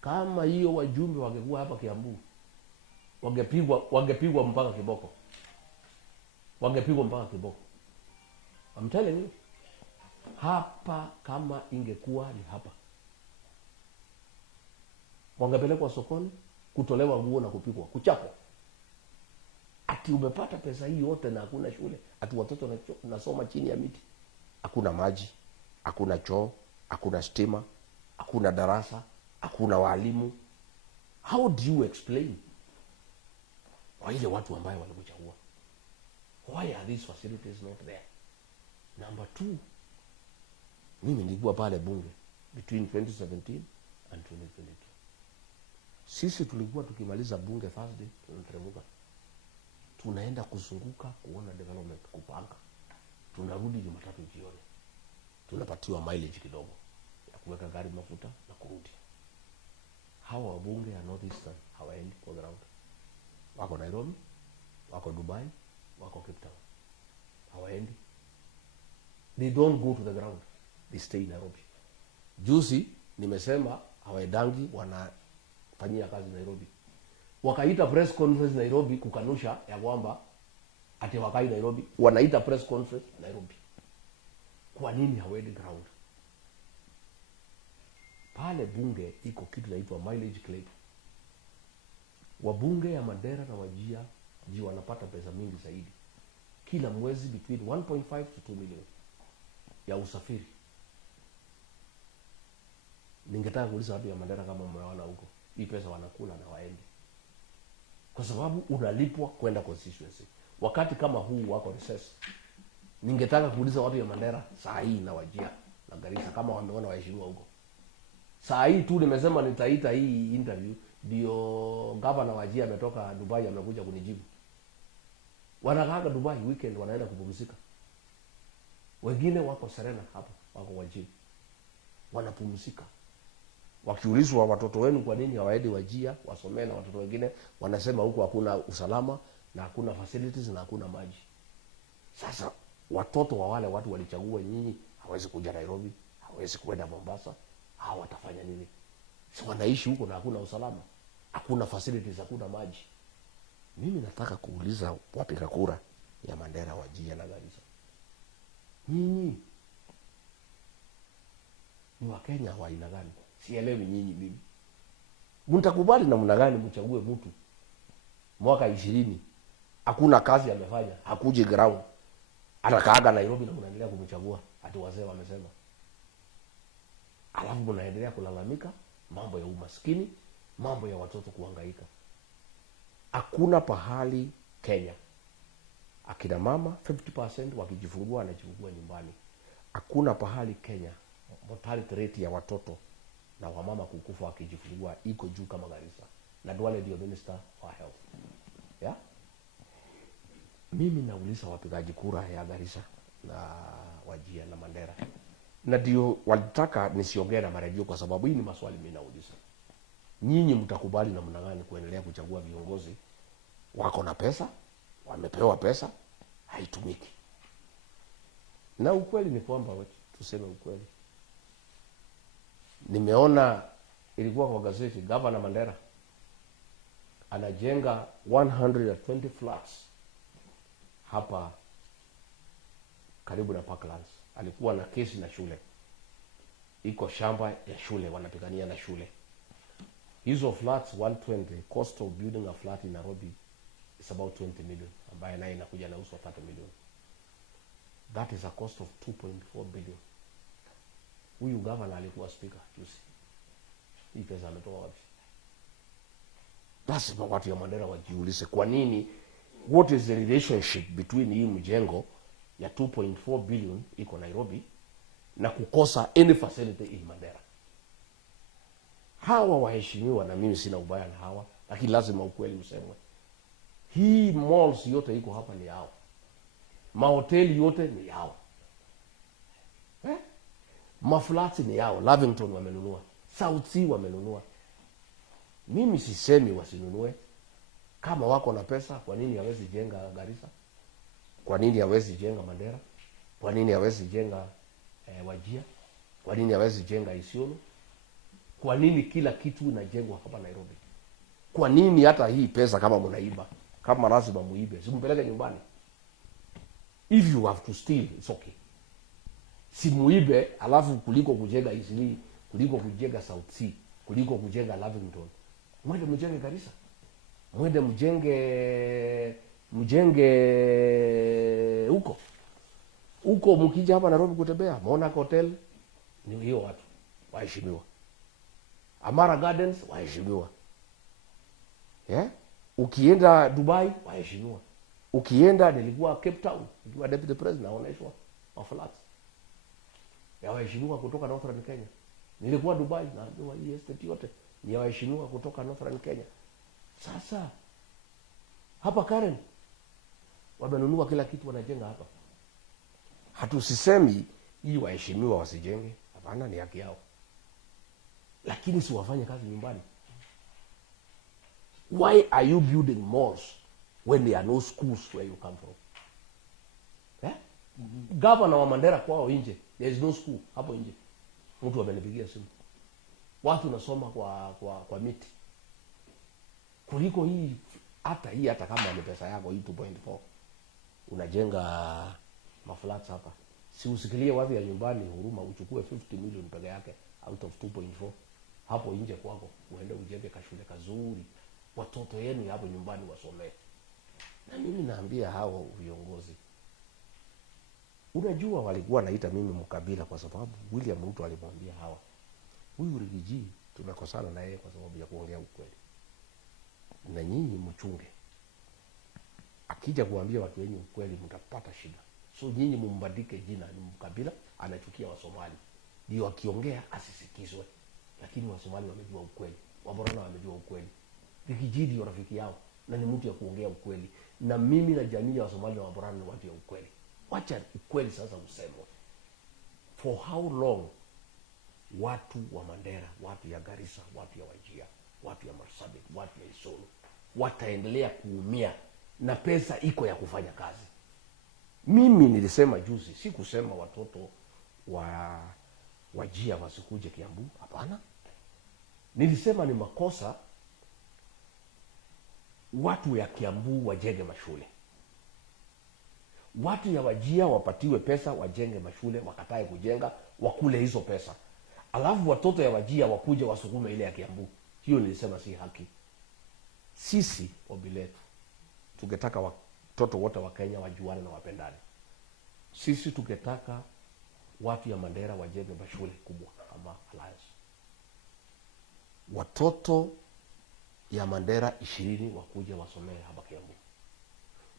Kama hiyo wajumbe wangekuwa hapa Kiambu, wangepigwa mpaka kiboko. Wangepigwa mpaka kiboko. I'm telling you. Hapa kama ingekuwa ni hapa, wangepelekwa sokoni, kutolewa nguo na kupigwa, kuchapwa. Ati umepata pesa hii yote na hakuna shule, ati watoto nasoma chini ya miti. Hakuna maji, hakuna choo, hakuna stima, hakuna darasa, hakuna walimu. How do you explain kwa ile watu ambao walikuchagua? Why are these facilities not there? Number 2, mimi nilikuwa pale bunge between 2017 and 2022. Sisi tulikuwa tukimaliza bunge Thursday, tunateremka, tunaenda kuzunguka kuona development, kupanga. Tunarudi Jumatatu jioni, tunapatiwa mileage kidogo ya kuweka gari mafuta na kurudi. Hawa wabunge ya North Eastern hawaendi kwa ground. Wako Nairobi, wako Dubai, wako Cape Town, hawaendi, they don't go to the ground, they stay Nairobi. Juzi nimesema hawaedangi, wanafanyia kazi Nairobi. Wakaita press conference Nairobi kukanusha ya kwamba ati wakai Nairobi, wanaita press conference Nairobi. Kwa nini hawaendi ground? Pale bunge iko kitu inaitwa mileage claim. Wabunge ya Mandera na Wajir wanapata pesa mingi zaidi kila mwezi, between 1.5 to 2 million ya usafiri. Ningetaka kuuliza watu ya Mandera kama mmeona huko hii pesa wanakula na waende, kwa sababu unalipwa kwenda constituency. Wakati kama huu wako recess, ningetaka kuuliza watu ya Mandera saa hii na Wajir na Garissa kama wameona waheshimiwa huko. Saa hii tu nimesema nitaita hii interview, ndio gavana Wajir ametoka Dubai amekuja kunijibu. Wanakaaga Dubai weekend, wanaenda kupumzika. Wengine wako Serena hapo, wako Wajir wanapumzika. Wakiulizwa watoto wenu kwa nini hawaendi Wajir wasomee na watoto wengine, wanasema huko hakuna usalama na hakuna facilities na hakuna maji. Sasa watoto wa wale watu walichagua nyinyi hawezi kuja Nairobi, hawezi kwenda Mombasa, hao watafanya nini? Si wanaishi huko na hakuna usalama, hakuna facilities, hakuna maji. Mimi nataka kuuliza wapiga kura ya Mandera, Wajir na Garissa, nyinyi ni Wakenya wa aina gani? Sielewi nyinyi. Mimi mtakubali namna gani mchague mtu mwaka 20 hakuna kazi amefanya, hakuje ground, anakaaga Nairobi na mnaendelea kumchagua ati wazee wamesema? Alafu mnaendelea kulalamika mambo ya umaskini, mambo ya watoto kuhangaika. Hakuna pahali Kenya akina mama 50% wakijifungua wanajifungua nyumbani. Hakuna pahali Kenya mortality rate ya watoto na wamama kukufa wakijifungua iko juu kama Garissa. Na Duale ndio minister for health. Yeah? Mimi nauliza wapigaji kura ya Garissa na Wajir na Mandera, na ndio walitaka nisiongee na maredio kwa sababu hii ni maswali mimi nauliza. Nyinyi mtakubali namna gani kuendelea kuchagua viongozi wako na pesa, wamepewa pesa, haitumiki? Na ukweli ni kwamba tuseme ukweli, nimeona ilikuwa kwa gazeti, Governor Mandera anajenga 120 flats hapa karibu na Parklands. Alikuwa na kesi na shule, iko shamba ya shule wanapigania na shule. Hizo flats 120, cost of building a flat in Nairobi is about 20 million, ambaye naye inakuja na uso 30 million. That is a cost of 2.4 billion. Huyu governor alikuwa speaker juzi. Hii pesa ametoa wapi? Lazima watu ya Mandera wajiulize kwa nini, what is the relationship between hii mjengo ya 2.4 billion iko Nairobi na kukosa any facility in Mandera. Hawa waheshimiwa, na mimi sina ubaya na hawa, lakini lazima ukweli usemwe. Hii malls yote iko hapa ni yao, mahoteli yote ni yao, maflati ni yao. Lavington wamenunua, South Sea wamenunua. Mimi sisemi wasinunue. Kama wako na pesa, kwa nini hawezi jenga Garissa? Kwa nini hawezi jenga Mandera? Kwa nini hawezi jenga Wajir? Kwa nini hawezi jenga Isiolo? Kwa nini kila kitu inajengwa hapa Nairobi? Kwa nini hata hii pesa kama mnaiba, kama lazima muibe, simpeleke nyumbani? If you have to steal, it's okay. Si muibe, alafu kuliko kujenga Isili, kuliko kujenga South Sea, kuliko kujenga Lavington, mwende mjenge Garissa. Mwende mjenge huko mkija hapa Nairobi kutembea, Monarch Hotel ni hiyo watu waheshimiwa. Amara Gardens waheshimiwa. Yeah? Ukienda Dubai waheshimiwa. Ukienda, nilikuwa Cape Town, nilikuwa deputy president, naoneshwa flats ya waheshimiwa kutoka Northern Kenya. Nilikuwa Dubai na ndio hii estate yote ni waheshimiwa kutoka Northern Kenya. Sasa hapa Karen wamenunua kila kitu, wanajenga hapa. Hatusisemi hii waheshimiwa wasijenge, hapana, ni haki yao, lakini si wafanye kazi nyumbani. Why are you building malls when there are no schools where you come from? Gavana wa Mandera kwao nje, there is no school hapo nje. Mtu amenipigia simu. Watu nasoma kwa miti. Kuliko hii hata kama ni pesa yako hii 2.4. Unajenga maflats hapa. Si usikilie watu ya nyumbani huruma uchukue 50 million peke yake out of 2.4. Hapo nje kwako uende ujenge kashule kazuri. Watoto yenu hapo nyumbani wasomee. Na mimi naambia hao viongozi. Unajua walikuwa naita mimi mkabila kwa sababu William Ruto alimwambia hawa. Huyu Rigiji tumekosana na yeye kwa sababu ya kuongea ukweli. Na nyinyi mchunge. Akija kuambia watu wenyu ukweli mtapata shida. So nyinyi mumbadike jina ni mkabila anachukia Wasomali. Ndio akiongea asisikizwe. Lakini Wasomali wamejua ukweli. Waborana wamejua ukweli. Rigiji ndio rafiki yao na ni mtu ya kuongea ukweli. Na mimi na jamii ya Wasomali na Waborana ni watu ya ukweli. Wacha ukweli sasa usemwe. For how long watu wa Mandera, watu ya Garissa, watu ya Wajir, watu ya Marsabit, watu ya Isiolo wataendelea kuumia na pesa iko ya kufanya kazi? Mimi nilisema juzi, si kusema watoto wa Wajir wasikuje Kiambu, hapana. Nilisema ni makosa watu ya Kiambu wajenge mashule. Watu ya Wajir wapatiwe pesa wajenge mashule, wakatae kujenga, wakule hizo pesa. Alafu watoto ya Wajir wakuje wasukume ile ya Kiambu. Hiyo nilisema si haki. Sisi obiletu tukitaka watoto wote wa Kenya wajuane na wapendane. Sisi tukitaka watu ya Mandera wajenge mashule kubwa kama Alliance. Watoto ya Mandera 20 wakuje wasomee hapa Kiambu.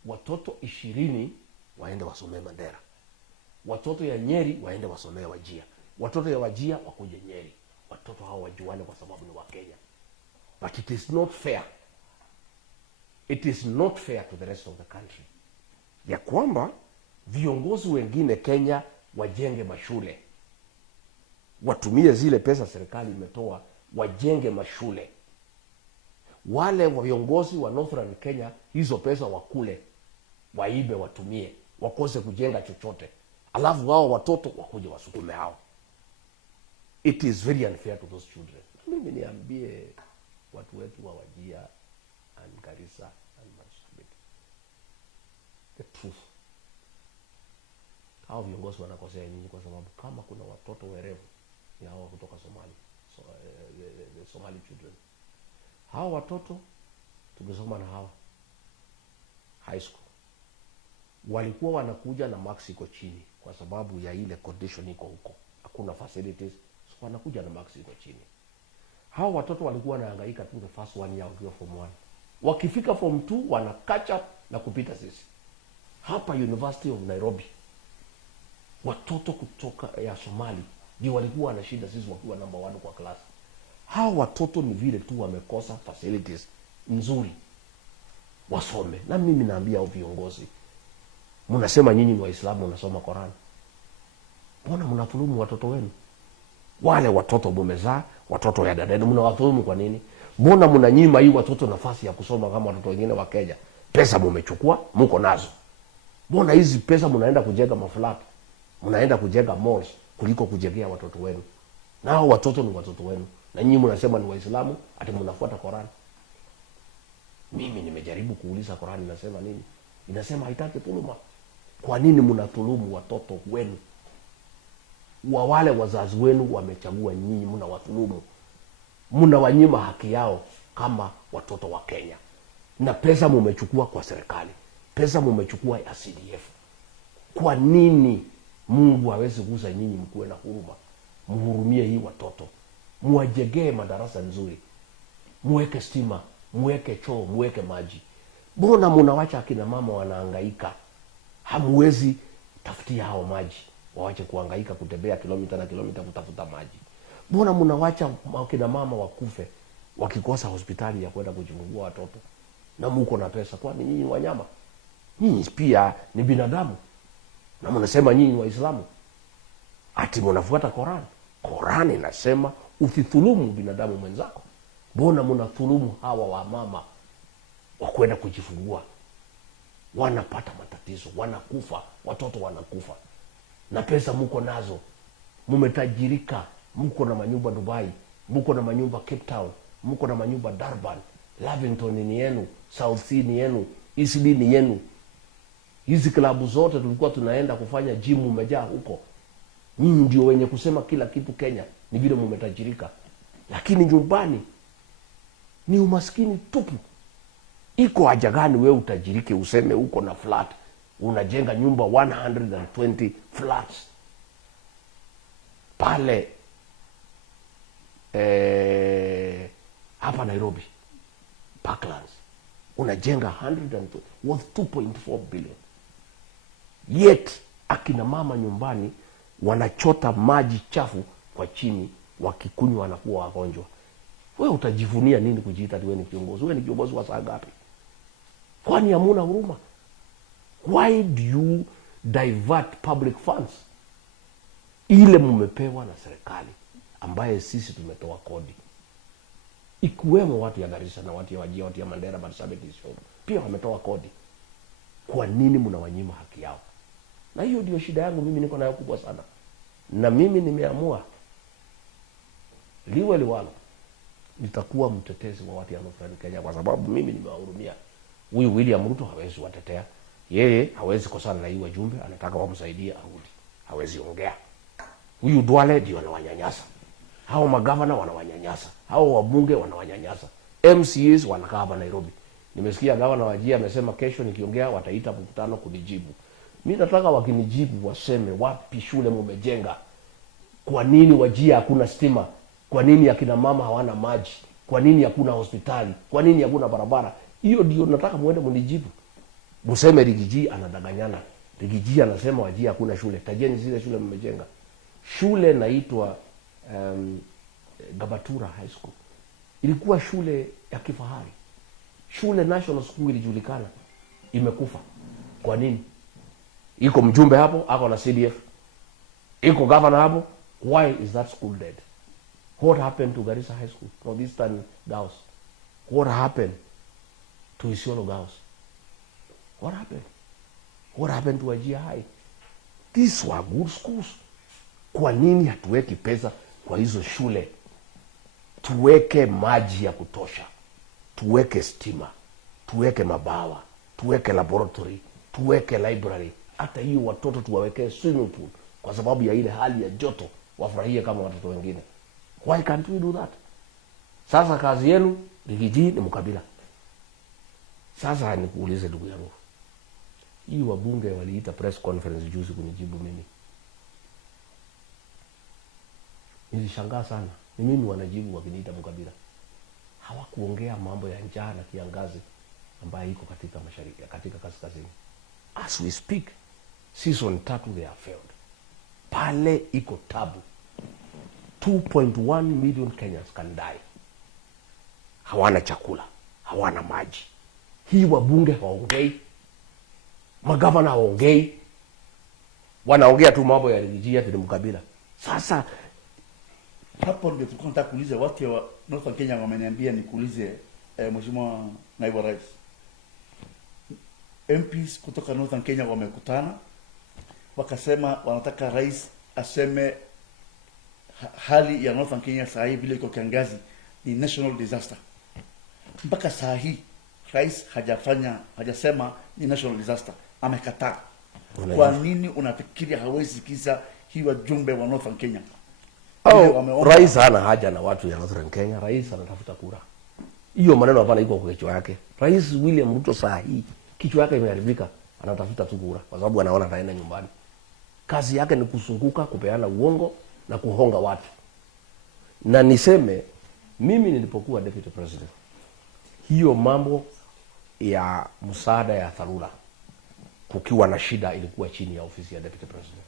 Watoto 20 waende wasomee Mandera. Watoto ya Nyeri waende wasomee Wajir. Watoto ya Wajir wakuje Nyeri. Watoto hao wajuane kwa sababu ni wa Kenya. But it is not fair. It is not fair to the rest of the country. Ya kwamba viongozi wengine Kenya wajenge mashule. Watumie zile pesa serikali imetoa wajenge mashule. Wale viongozi wa Northern Kenya hizo pesa wakule, waibe watumie, wakose kujenga chochote. Alafu wao watoto wakuje wasukume hao. It is very unfair to those children. Mimi niambie watu wetu wa Wajir and Garissa and Marsabit the truth. Hao viongozi wanakosea nini? Kwa sababu kama kuna watoto werevu ni hao kutoka Somali, the Somali children. Hao watoto tukisoma na hawa high school walikuwa wanakuja na marks iko chini kwa sababu ya ile condition iko huko, hakuna facilities, so wanakuja na marks iko chini. Hao watoto walikuwa wanahangaika tu the first one year wakiwa form 1. Wakifika form 2 wana catch up na kupita sisi. Hapa University of Nairobi watoto kutoka ya Somali ndio walikuwa wanashinda sisi wakiwa number 1 kwa class. Hao watoto ni vile tu wamekosa facilities nzuri wasome. Na mimi naambia hao viongozi, mnasema nyinyi ni Waislamu mnasoma Qur'an. Mbona mnadhulumu watoto wenu? Wale watoto mumezaa, watoto ya dada mnawadhulumu kwa nini? Mbona mnanyima hii watoto nafasi ya kusoma kama watoto wengine wa Kenya? Pesa mmechukua, mko nazo. Mbona hizi pesa mnaenda kujenga maflat, mnaenda kujenga malls kuliko kujengea watoto wenu? Nao watoto ni watoto wenu. Na nyinyi mnasema ni Waislamu, ati mnafuata Qur'an. Mimi nimejaribu kuuliza Qur'an inasema nini? Inasema haitaki dhuluma. Kwa nini mnadhulumu watoto wenu? Wa wale wazazi wenu wamechagua nyinyi mnawadhulumu. Mnawanyima haki yao kama watoto wa Kenya. Na pesa mmechukua kwa serikali. Pesa mmechukua ya CDF. Kwa nini Mungu hawezi kugusa nyinyi mkuwe na huruma? Mhurumie hii watoto. Muwajengee madarasa nzuri. Muweke stima, muweke choo, muweke maji. Mbona mnawacha akina mama wanahangaika? Hamwezi tafutia hao maji. Waache kuhangaika kutembea kilomita na kilomita kutafuta maji. Mbona mnawacha akina mama wakufe wakikosa hospitali ya kwenda kujifungua watoto? Na mko na pesa, kwani nyinyi wanyama? Nyinyi pia ni binadamu. Na mnasema nyinyi Waislamu. Ati mnafuata Qur'an. Qur'an inasema usithulumu binadamu mwenzako. Mbona mnadhulumu hawa wa mama wa kwenda kujifungua? wanapata matatizo, wanakufa, watoto wanakufa, na pesa muko nazo, mumetajirika, muko na manyumba Dubai, muko na manyumba Cape Town, muko na manyumba Durban, Lavington ni yenu, South Sea ni yenu, Eastleigh ni yenu. Hizi klabu zote tulikuwa tunaenda kufanya gym umejaa huko. Nyinyi ndio wenye kusema kila kitu Kenya, ni vile mumetajirika. Lakini nyumbani ni umaskini tupu. Iko haja gani wewe utajirike useme uko na flat, unajenga nyumba 120 flats pale hapa Nairobi Parklands, unajenga 120 worth 2.4 billion. Yet akina mama nyumbani wanachota maji chafu kwa chini, wakikunywa wanakuwa wagonjwa. Wewe utajivunia nini kujiita wewe ni kiongozi? Wewe ni kiongozi wa saa ngapi? Kwani hamuna huruma? Why do you divert public funds ile mumepewa na serikali, ambaye sisi tumetoa kodi, ikiwemo watu ya Garissa na watu ya Wajir, watu ya Mandera, Marsabit, pia wametoa kodi? Kwa nini mnawanyima haki yao? Na hiyo ndio shida yangu mimi, niko nayo kubwa sana. Na mimi nimeamua liwe liwalo, nitakuwa mtetezi wa watu ya Northern Kenya, kwa sababu mimi nimewahurumia. Huyu William Ruto hawezi watetea, yeye hawezi kosana na hiyo jumbe, anataka wamsaidie arudi, hawezi ongea. Huyu Duale ndio anawanyanyasa, hao magavana wanawanyanyasa, hao wabunge wanawanyanyasa, MCAs wanakaa hapa Nairobi. Nimesikia gavana wa Wajir amesema kesho nikiongea wataita mkutano kunijibu. Mimi nataka wakinijibu waseme wapi shule mumejenga, kwa nini Wajir hakuna stima, kwa nini akina mama hawana maji, kwa nini hakuna hospitali, kwa nini hakuna barabara. Hiyo ndio nataka muende mnijibu. Mseme Rigiji anadanganyana. Rigiji anasema Wajir hakuna shule. Tajeni zile shule mmejenga. Shule naitwa Gabatura High School, ilikuwa shule ya kifahari. Shule National School ilijulikana, imekufa. Kwa nini? Iko mjumbe hapo ako na CDF, iko governor hapo. Why is that school dead? What happened to Garissa High School, Northeastern Girls? What happened to Isiolo Girls? What happened? What happened to Wajir High? These were good schools. Kwa nini hatuweki pesa kwa hizo shule? Tuweke maji ya kutosha, tuweke stima, tuweke mabawa, tuweke laboratory, tuweke library. Hata hiyo watoto tuwawekee swimming pool, kwa sababu ya ile hali ya joto, wafurahie kama watoto wengine. Why can't we do that? Sasa kazi yenu Rigiji ni mkabila. Sasa nikuulize ndugu yangu, hii wabunge waliita press conference juzi kunijibu mimi. Nilishangaa sana. Ni mimi wanajibu wakiniita mkabila. Hawakuongea mambo ya njaa na kiangazi ambayo iko katika mashariki, katika kaskazini. As we speak, season 3 they are failed. Pale iko tabu. 2.1 million Kenyans can die. Hawana chakula, hawana maji. Hii wabunge hawaongei, magavana hawaongei, wanaongea tu mambo ya Rigiji ati ni mkabila. Sasa hapo ndio tulikuwa nataka kuuliza. Watu wa Northern Kenya wameniambia nikuulize, Mheshimiwa Naibu Rais, MPs kutoka Northern Kenya wamekutana, wakasema wanataka rais aseme hali ya Northern Kenya saa hii vile iko kiangazi ni national disaster. Mpaka saa hii rais hajasema ni national disaster, amekataa. Kwa nini unafikiri hawezi sikiza hii wajumbe wa Northern Kenya? Rais hana haja na watu ya Northern Kenya. Rais anatafuta kura. Hiyo maneno hapana iko kwa kichwa yake. Rais William Ruto saa hii kichwa yake imeharibika, anatafuta tu kura kwa sababu anaona ataenda nyumbani. Kazi yake ni kusunguka, kupeana uongo na kuhonga watu. Na niseme mimi nilipokuwa deputy president, hiyo mambo ya msaada ya dharura kukiwa na shida ilikuwa chini ya ofisi ya deputy president.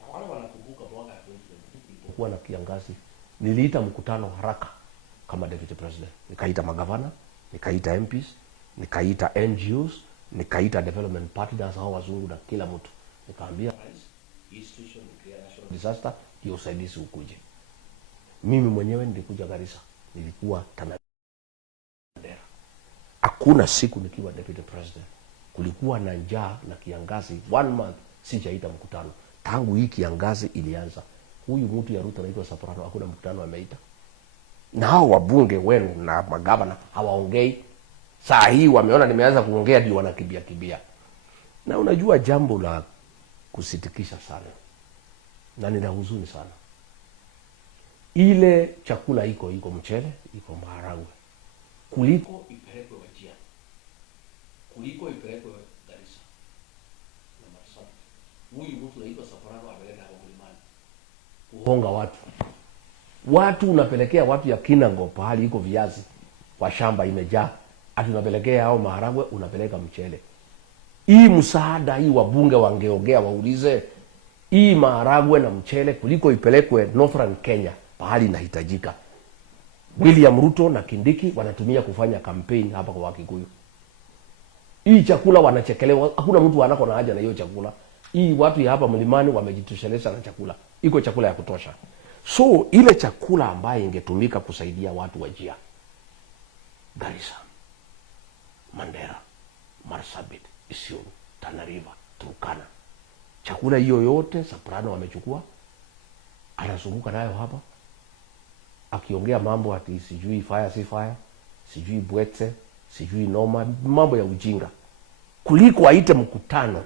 Na wale wanakumbuka mwaka 2020 kuwa na kiangazi, niliita mkutano haraka kama deputy president. Nikaita magavana, nikaita MPs, nikaita NGOs, nikaita development partners hao wazungu na kila mtu. Nikaambia rais, hii situation ni national disaster, hiyo usaidizi ukuje. Mimi mwenyewe nilikuja Garissa, nilikuwa Tana. Hakuna siku nikiwa deputy president kulikuwa na njaa na kiangazi 1 month, sijaita mkutano tangu hii kiangazi ilianza. Huyu mtu ya Ruto anaitwa Soprano, hakuna mkutano ameita. Na hao wabunge wenu na magavana hawaongei. Saa hii wameona nimeanza kuongea ndio wanakimbia kimbia. Na unajua jambo la kusitikisha sana, na nina huzuni sana, ile chakula iko mchele, iko maharagwe, kuliko ipelekwe Wajir, kuliko ipelekwe Garissa na Marsabit. Huyu mtu anaitwa Soprano apeleka hapo mlimani kuhonga watu unapelekea watu ya Kinango pahali iko viazi kwa shamba imejaa, ati unapelekea hao maharagwe, unapeleka mchele. Hii msaada hii wabunge wangeongea, waulize hii maharagwe na mchele kuliko ipelekwe Northern Kenya pahali inahitajika. William Ruto na Kindiki wanatumia kufanya campaign hapa kwa Wakikuyu. Hii chakula wanachekelewa, hakuna mtu anako na haja na hiyo chakula. Hii watu ya hapa mlimani wamejitosheleza na chakula. Iko chakula ya kutosha. So ile chakula ambaye ingetumika kusaidia watu wa Wajir, Garissa, Mandera, Marsabit, Isiolo, Tana River, Turkana, chakula hiyo yote Soprano wamechukua, anazunguka nayo hapa akiongea mambo ati sijui fire si fire, sijui bwete, sijui noma, mambo ya ujinga. Kuliko aite mkutano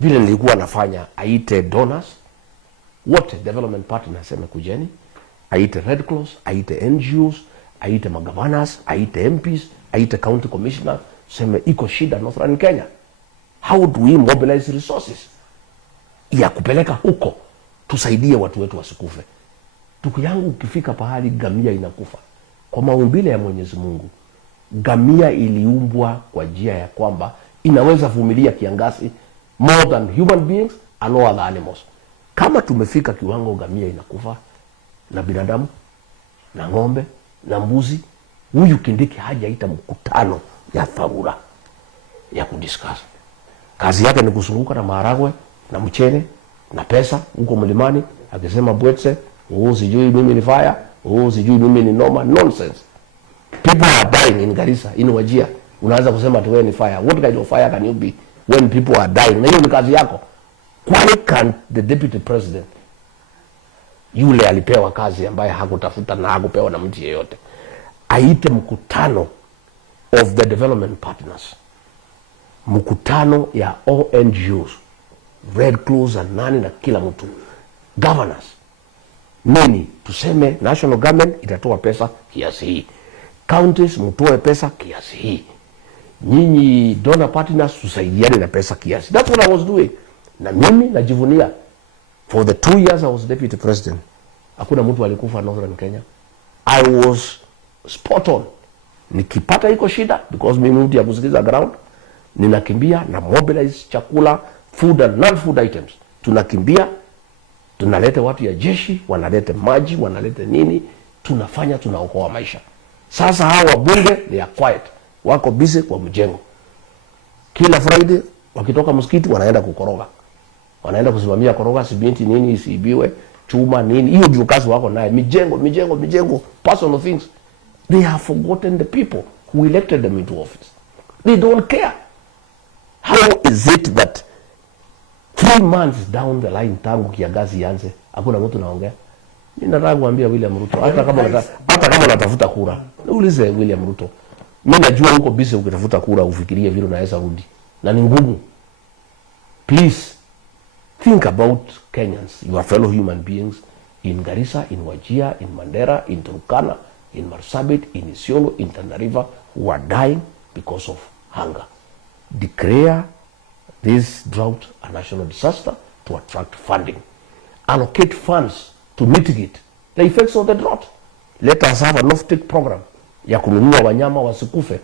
vile nilikuwa nafanya, aite donors wote, development partners, aseme kujeni, aite Red Cross, aite NGOs, aite magavaners, aite MPs, aite county commissioner, seme iko shida Northern Kenya. How do we mobilize resources ya kupeleka huko tusaidie watu wetu wasikufe? Tuku yangu, ukifika pahali gamia inakufa, kwa maumbile ya Mwenyezi Mungu, gamia iliumbwa kwa njia ya kwamba inaweza vumilia kiangazi more than human beings and all other animals. Kama tumefika kiwango gamia inakufa na binadamu na ng'ombe na mbuzi, huyu Kindiki hajaita mkutano ya dharura ya kudiscuss. Kazi yake ni kusunguka na maharagwe na mchele na pesa huko mlimani, akisema bwetse, sijui mimi ni fire, sijui mimi ni noma. Nonsense. People are dying in Garissa, in Wajir. Unaanza kusema tu wewe ni fire. What kind of fire can you be when people are dying? Na hiyo ni kazi yako. Why can't the deputy president, yule alipewa kazi ambaye hakutafuta na hakupewa na mtu yeyote, aite mkutano of the development partners, mkutano ya ONGOs, Red Cross na nani na kila mtu, governors, nini, tuseme national government itatoa pesa kiasi hii, counties mtoe pesa kiasi hii, nyinyi donor partners tusaidiane na pesa kiasi. That's what I was doing. Na mimi najivunia, for the 2 years I was deputy president, hakuna mtu alikufa Northern Kenya. I was spot on. Nikipata iko shida, because mimi mtu ya kusikiza ground, ninakimbia na mobilize chakula, food and non-food items. Tunakimbia, tunalete watu ya jeshi, wanalete maji, wanalete nini, tunafanya, tunaokoa maisha. Sasa hawa wabunge they are quiet, wako busy kwa mjengo. Kila Friday wakitoka msikiti wanaenda kukoroga, wanaenda kusimamia koroga, simenti nini isiibiwe, chuma nini, hiyo ndio kazi wako naye. Mijengo, personal things. They have forgotten the people who elected them into office. They don't care. How is it that 3 months down the line tangu kiangazi ianze hakuna mtu naongea? Mimi nataka kuambia William Ruto, hata kama unatafuta kura, uulize William Ruto. Mimi najua uko busy ukitafuta kura, ufikirie vile unaweza rudi, na ni ngumu. Please think about Kenyans, your fellow human beings in Garissa, in Wajir, in Mandera, in Turkana, in Marsabit, in Isiolo, in Tana River, who are dying because of hunger. Declare this drought a national disaster to attract funding. Allocate funds to mitigate the effects of the drought. Let us have an off-take program ya kununua wanyama wasikufe,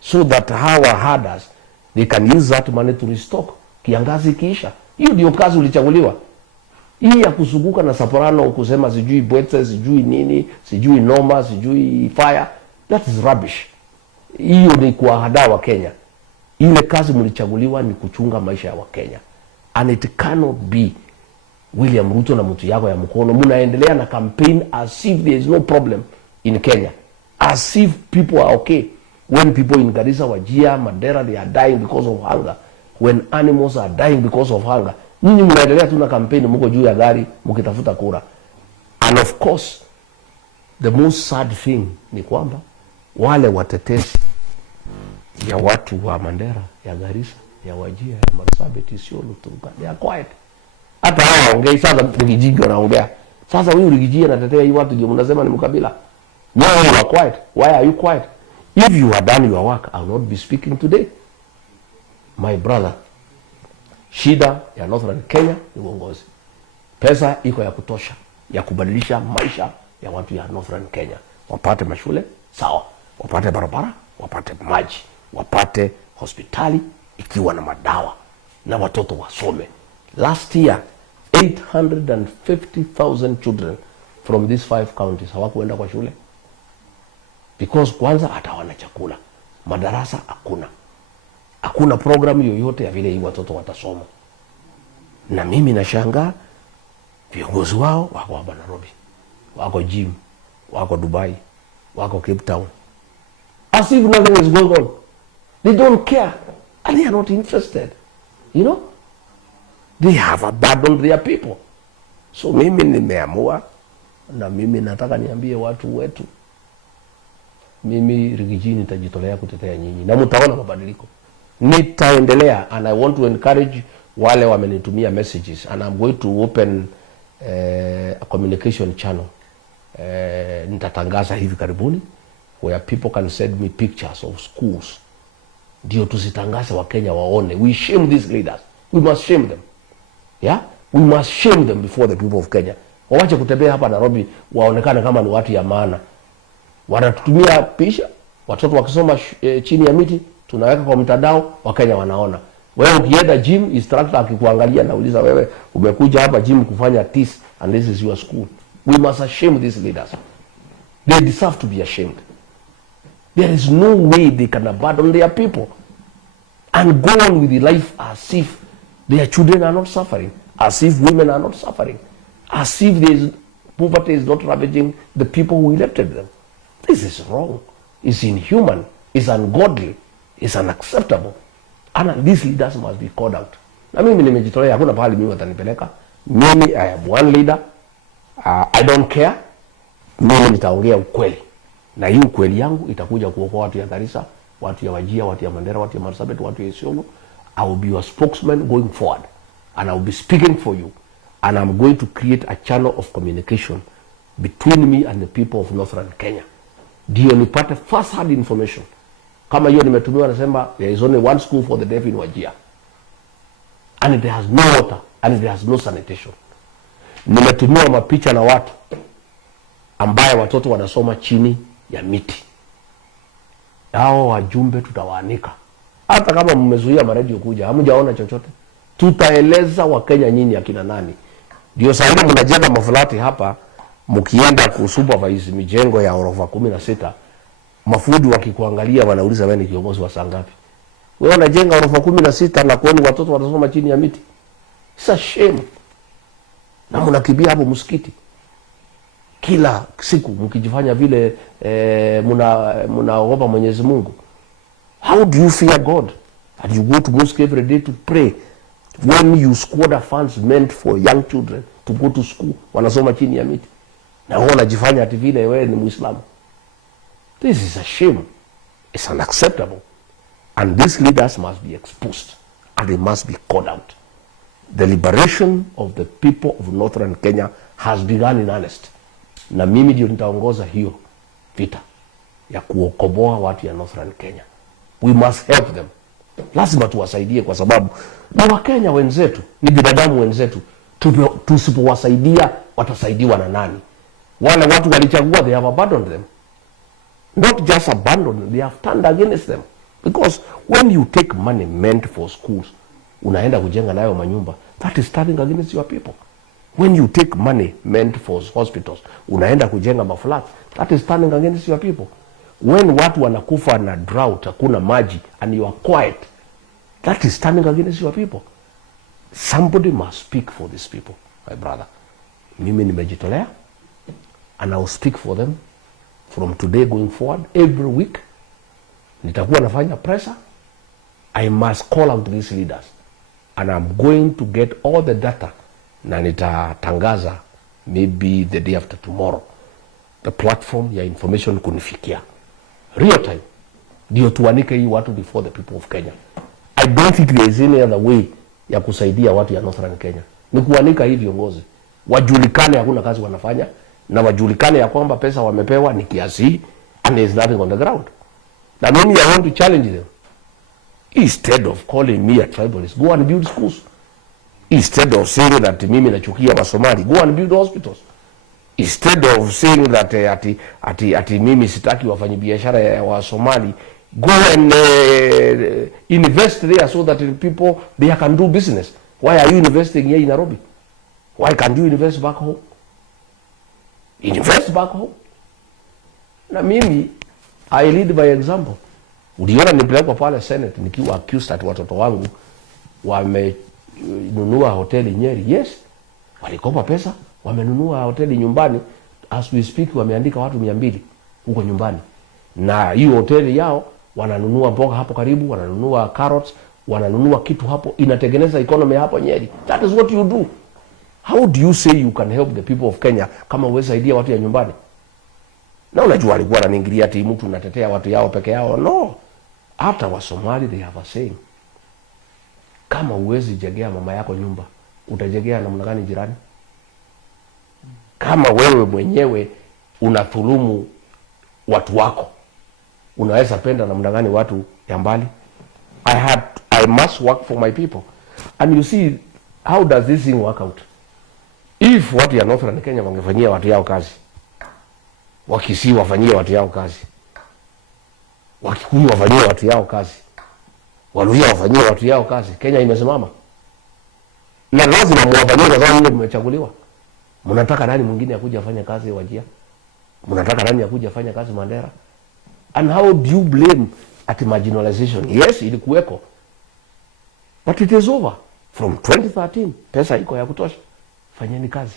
so that our herders, they can use that money to restock kiangazi kiisha. Hiyo ndio kazi ulichaguliwa. Hii ya kuzunguka na Soprano kusema sijui bwete, sijui nini, sijui noma, sijui fire, that is rubbish. Hiyo ni kuwahadaa wa Kenya. Ile kazi mlichaguliwa ni kuchunga maisha ya Wakenya. And it cannot be William Ruto na mtu yako ya mkono mnaendelea na campaign as if there is no problem in Kenya, as if people are okay. When people in Garissa, Wajir, Mandera, they are dying because of hunger, when animals are dying because of hunger, nyinyi mnaendelea tu na kampeni, mko juu ya gari mkitafuta kura. And of course the most sad thing ni kwamba wale watetezi ya watu wa Mandera, ya Garissa, ya Wajir, ya Marsabit, Isiolo, Turkana, they are quiet. Hata hao ongei. Sasa Rigiji wanaongea. Sasa huyu Rigiji anatetea hii watu ndio mnasema ni mkabila. No, you are quiet. Why are you quiet? If you had done your work, I will not be speaking today. My brother, shida ya Northern Kenya ni uongozi. Pesa iko ya kutosha ya kubadilisha maisha ya watu ya Northern Kenya. Wapate mashule, sawa. Wapate barabara, wapate maji, wapate hospitali ikiwa na madawa, na watoto wasome. Last year 850,000 children from these 5 counties hawakuenda kwa shule because kwanza hata wana chakula, madarasa hakuna program yoyote ya vile hii watoto watasoma. Na mimi nashangaa viongozi wao wako hapa Nairobi, wako gym, wako Dubai, wako Cape Town, as if nothing is going on. They don't care and they are not interested, you know. They have abandoned their people. So mimi nimeamua, na mimi nataka niambie watu wetu, mimi Rigiji nitajitolea kutetea nyinyi na mtaona mabadiliko. Nitaendelea, and I want to encourage wale wamenitumia messages, and I'm going to open a communication channel. Nitatangaza hivi karibuni where people can send me pictures of schools. Ndio tusitangaze wa Kenya waone. We shame these leaders. We must shame them. Yeah? We must shame them before the people of Kenya. Wawache kutembea hapa Nairobi waonekane kama ni watu ya maana. Wanatutumia picha, watoto wakisoma chini ya miti, tunaweka kwa mtandao, Wakenya wanaona. Wewe ukienda gym, instructor akikuangalia na uliza wewe umekuja hapa gym kufanya TIS and this is your school. We must shame these leaders. They deserve to be ashamed. There is no way they can abandon their people and go on with the life as if their children are not suffering, as if women are not suffering, as if poverty is not ravaging the people who elected them. This is wrong. It's inhuman. It's ungodly. It's unacceptable. And these leaders must be called out. Na mimi nimejitolea, hakuna pahali mimi watanipeleka. Mimi I am one leader. I don't care. Mimi nitaongea ukweli. Na hii ukweli yangu itakuja kuokoa watu ya Garissa, watu ya Wajir, watu ya Mandera, watu ya Marsabit, watu ya Isiolo. I will be your spokesman going forward. And I will be speaking for you. And I'm going to create a channel of communication between me and the people of Northern Kenya. Ndio nipate first hand information. Kama hiyo nimetumiwa nasema there is only one school for the deaf in Wajir. And it has no water. And it has no sanitation. Nimetumiwa mapicha na watu ambaye watoto wanasoma chini ya miti. Hao wajumbe tutawaanika. Hata kama mmezuia maredio kuja, hamjaona chochote. Tutaeleza Wakenya nyinyi akina nani. Ndio sasa mnajenga maflati hapa, mkienda kusupervise mijengo ya orofa 16, mafundi wakikuangalia wanauliza wewe ni kiongozi wa sangapi? Wewe unajenga orofa 16 na kuoni watoto wanasoma chini ya miti. It's a shame. Na mnakimbia hapo msikiti kila siku mkijifanya vile mnaogopa Mwenyezi Mungu. How do you fear God? And you go to mosque every day to pray when you squander funds meant for young children to go to school, wanasoma chini ya miti. Na wewe unajifanya ati vile wewe ni Muislamu. This is a shame. It's unacceptable. And these leaders must be exposed and they must be called out. The liberation of the people of Northern Kenya has begun in earnest. Na mimi ndio nitaongoza hiyo vita ya kuokoboa watu ya Northern Kenya. We must help them. Lazima tuwasaidie kwa sababu ni Wakenya wenzetu, ni binadamu wenzetu. Tusipowasaidia watasaidiwa na nani? Wale watu walichagua, they have abandoned them. Not just abandoned, they have turned against them. Because when you take money meant for schools, unaenda kujenga nayo manyumba, that is turning against your people. When you take money meant for hospitals, unaenda kujenga maflats, that is turning against your people. When watu wanakufa na drought, hakuna maji, and you are quiet, that is turning against your people. Somebody must speak for these people, my brother. Mimi nimejitolea, and I will speak for them from today going forward, every week. nitakuwa nafanya pressure. I must call out these leaders and I'm going to get all the data, na nitatangaza maybe the day after tomorrow the platform ya information kunifikia real time, ndio tuanike hii watu before the people of Kenya. I don't think there is any other way ya kusaidia watu ya Northern Kenya, ni kuanika hii viongozi wajulikane hakuna kazi wanafanya, na wajulikane ya kwamba pesa wamepewa ni kiasi and there is nothing on the ground. Na mimi I want to challenge them, instead of calling me a tribalist, go and build schools. Instead of saying that mimi nachukia wa Somali, go and build hospitals. Instead of saying that ati mimi sitaki wafanyabiashara ya wa Somali, go and invest there so that people they can do business. Why are you investing here in Nairobi? Why can't you invest back home? Invest back home. Na mimi I lead by example. Uliona nilipelekwa pale Senate nikiwa accused at watoto wangu wamenunua hoteli Nyeri. Yes, walikopa pesa, wamenunua hoteli nyumbani. As we speak wameandika watu 200 huko nyumbani. Na hiyo hoteli yao wananunua mboga hapo karibu, wananunua carrots, wananunua kitu hapo, inatengeneza economy hapo Nyeri. That is what you do. How do you say you can help the people of Kenya kama uweza saidia watu ya nyumbani? Na unajua alikuwa ananiingilia ati mtu unatetea watu yao peke yao. No. Hata wa Somali they have a saying. Kama uwezi jegea mama yako nyumba, utajegea namna gani jirani? Kama wewe mwenyewe unadhulumu watu wako, unaweza penda namna gani watu ya mbali? I must work for my people. And you see, how does this thing work out? If watu ya Northern Kenya wangefanyia watu yao kazi, Wakisii wafanyie watu yao kazi, Wakikuyu wafanyie watu yao kazi, Waluhya wafanyie watu yao kazi, Kenya imesimama. Na lazima muwafanyie kwa sababu nyinyi mmechaguliwa. Mnataka nani mwingine akuje afanye kazi Wajia? Mnataka nani akuje afanye kazi Mandera? And how do you blame at marginalization? Yes, ilikuweko. But it is over. From 2013, pesa iko ya kutosha. Fanyeni kazi.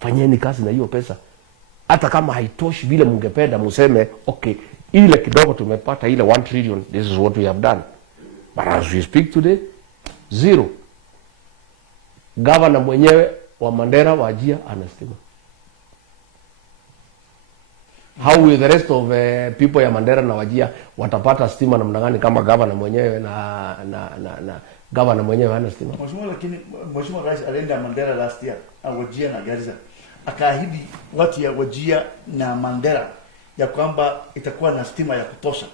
Fanyeni kazi na hiyo pesa. Hata kama haitoshi vile mungependa, museme, okay, ile kidogo tumepata, ile 1 trillion, this is what we have done. But as we speak today, zero. Governor mwenyewe wa Mandera, Wajia, anastima. How will the rest of people ya Mandera na Wajia watapata stima namna gani kama governor mwenyewe na governor mwenyewe hana stima? Mheshimiwa Rais alienda Mandera last year, Wajia na Garissa. Akaahidi watu ya Wajia na Mandera ya kwamba itakuwa na stima ya kutosha.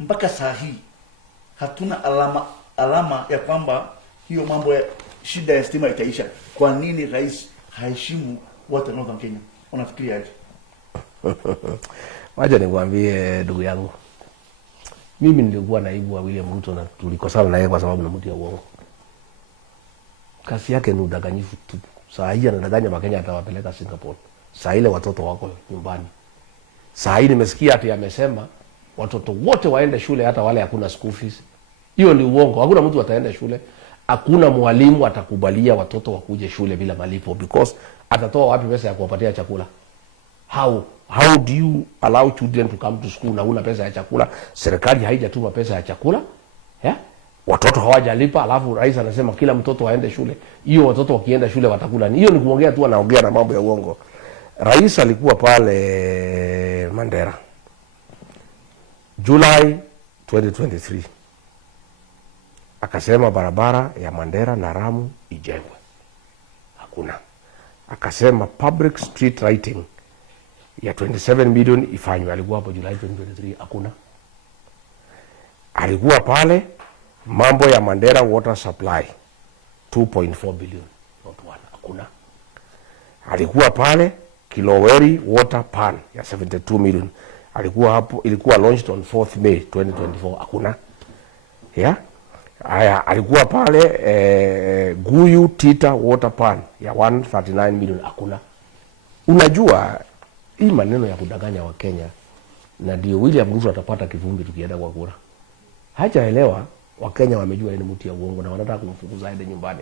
Mpaka saa hii hatuna alama ya kwamba hiyo mambo ya shida ya stima itaisha. Kwa nini rais haheshimu watu wa Northern Kenya? Unafikiria aje? Wacha nikwambie ndugu yangu. Mimi nilikuwa naibu wa William Ruto na tulikosana na yeye kwa sababu namtia uongo. Kazi yake ni udanganyifu tu. Saa hii anadanganya Wakenya atawapeleka Singapore. Saa ile watoto wako nyumbani. Saa hii nimesikia ati amesema watoto wote waende shule, hata wale hakuna school fees. Hiyo ni uongo. Hakuna mtu ataenda shule. Hakuna mwalimu atakubalia watoto wakuje shule bila malipo, because atatoa wapi pesa ya kuwapatia chakula? How do you allow children to come to school na una pesa ya chakula? Serikali haijatuma pesa ya chakula. Watoto hawajalipa, alafu rais anasema kila mtoto aende shule. Hiyo watoto wakienda shule watakula ni? Hiyo ni kuongea tu, anaongea na mambo ya uongo. Rais alikuwa pale Mandera July 2023. Akasema barabara ya Mandera na Ramu ijengwe. Hakuna. Akasema public street lighting ya 27 million ifanywe. Alikuwa hapo July 2023. Hakuna. Alikuwa pale mambo ya Mandera water supply 2.4 billion. Not one. Hakuna. Alikuwa pale Kiloweri water pan ya 72 million. Alikuwa hapo, ilikuwa launched on 4th May 2024. Hakuna. Haya, alikuwa pale Guyu Tita water pan ya 139 million. Hakuna. Unajua hii maneno ya kudanganya wa Kenya, na ndio William Ruto atapata kivumbi tukienda kwa kura. Hajaelewa Wakenya wamejua ni mtu ya uongo na wanataka kumfukuza aende nyumbani.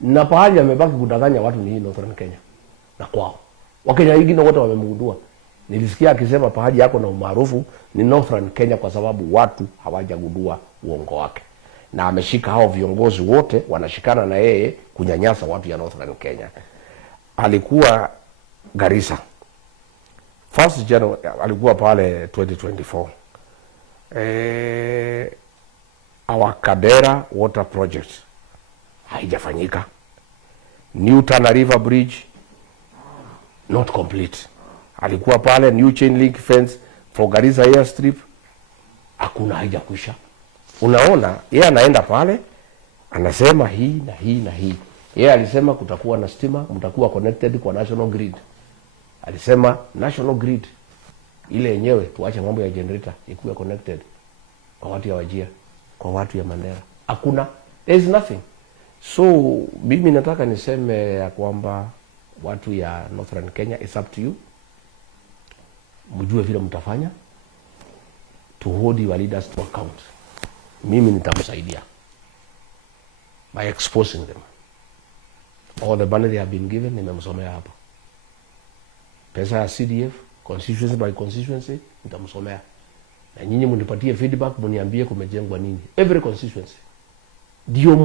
Na pahali amebaki kudanganya watu ni hii Northern Kenya na kwao. Wakenya wengine wote wamemgundua. Nilisikia akisema pahali yako na umaarufu ni Northern Kenya kwa sababu watu hawajagundua uongo wake. Na ameshika hao viongozi wote wanashikana na yeye kunyanyasa watu ya Northern Kenya. Alikuwa Garissa. First January alikuwa pale 2024. Our Kadera water project haijafanyika. New Tana River Bridge not complete. Alikuwa pale new chain link fence for Garissa airstrip, hakuna, haijakwisha. Unaona, yeye anaenda pale anasema hii na hii na hii. Yeye alisema kutakuwa na stima, mtakuwa connected kwa national grid. Alisema national grid ile yenyewe tuache mambo ya generator ikuwe connected kwa watu ya Wajir, kwa watu ya Mandera. Hakuna, there is nothing. So mimi nataka niseme ya kwamba watu ya Northern Kenya, it's up to you. Mjue vile mtafanya to hold your leaders to account. Mimi nitamsaidia by exposing them. All the money they have been given, nimemsomea hapa. Pesa ya CDF, constituency by constituency, nitamsomea. Na nyinyi mnipatie feedback, mniambie kumejengwa nini. Every constituency. Ndio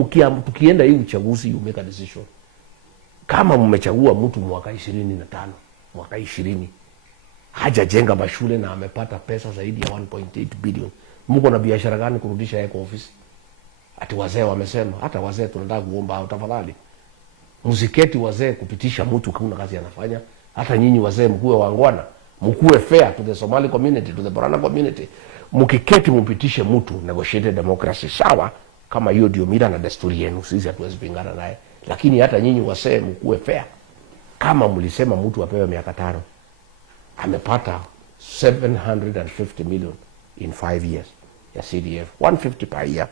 tukienda hii uchaguzi, you make a decision. Kama mmechagua mtu mwaka 25, mwaka 20, hajajenga mashule na amepata pesa zaidi ya 1.8 billion. Mko na biashara gani kurudisha yeye kwa ofisi? Ati wazee wamesema, hata wazee tunataka kuomba tafadhali. Msiketi wazee kupitisha mtu kuna kazi anafanya. Hata nyinyi wazee mkuwe wangwana, mkuwe fair to the Somali community, to the Borana community. Mkiketi mpitishe mtu, negotiated democracy, sawa, kama hiyo ndio mila na desturi yenu, sisi hatuwezi pingana naye. Lakini hata nyinyi wazee mkuwe fair. Kama mlisema mtu apewe miaka 5, amepata 750 million in 5 years ya CDF, 150 per year.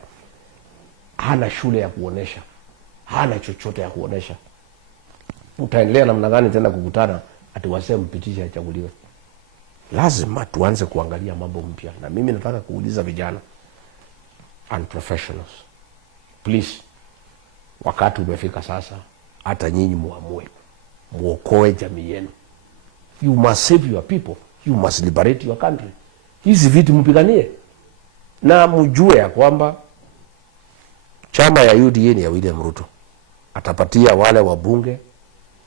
Hana shule ya kuonesha, hana chochote ya kuonesha. Utaendelea namna gani tena kukutana ati waseme mpitisha achaguliwe? Lazima tuanze kuangalia mambo mpya. Na mimi nataka kuuliza vijana and professionals, please, wakati umefika sasa, hata nyinyi muamue, muokoe jamii yenu. You must save your people, you must liberate your country. Hizi vitu mpiganie. Na mjue ya kwamba chama ya UDA ni ya William Ruto. Atapatia wale wabunge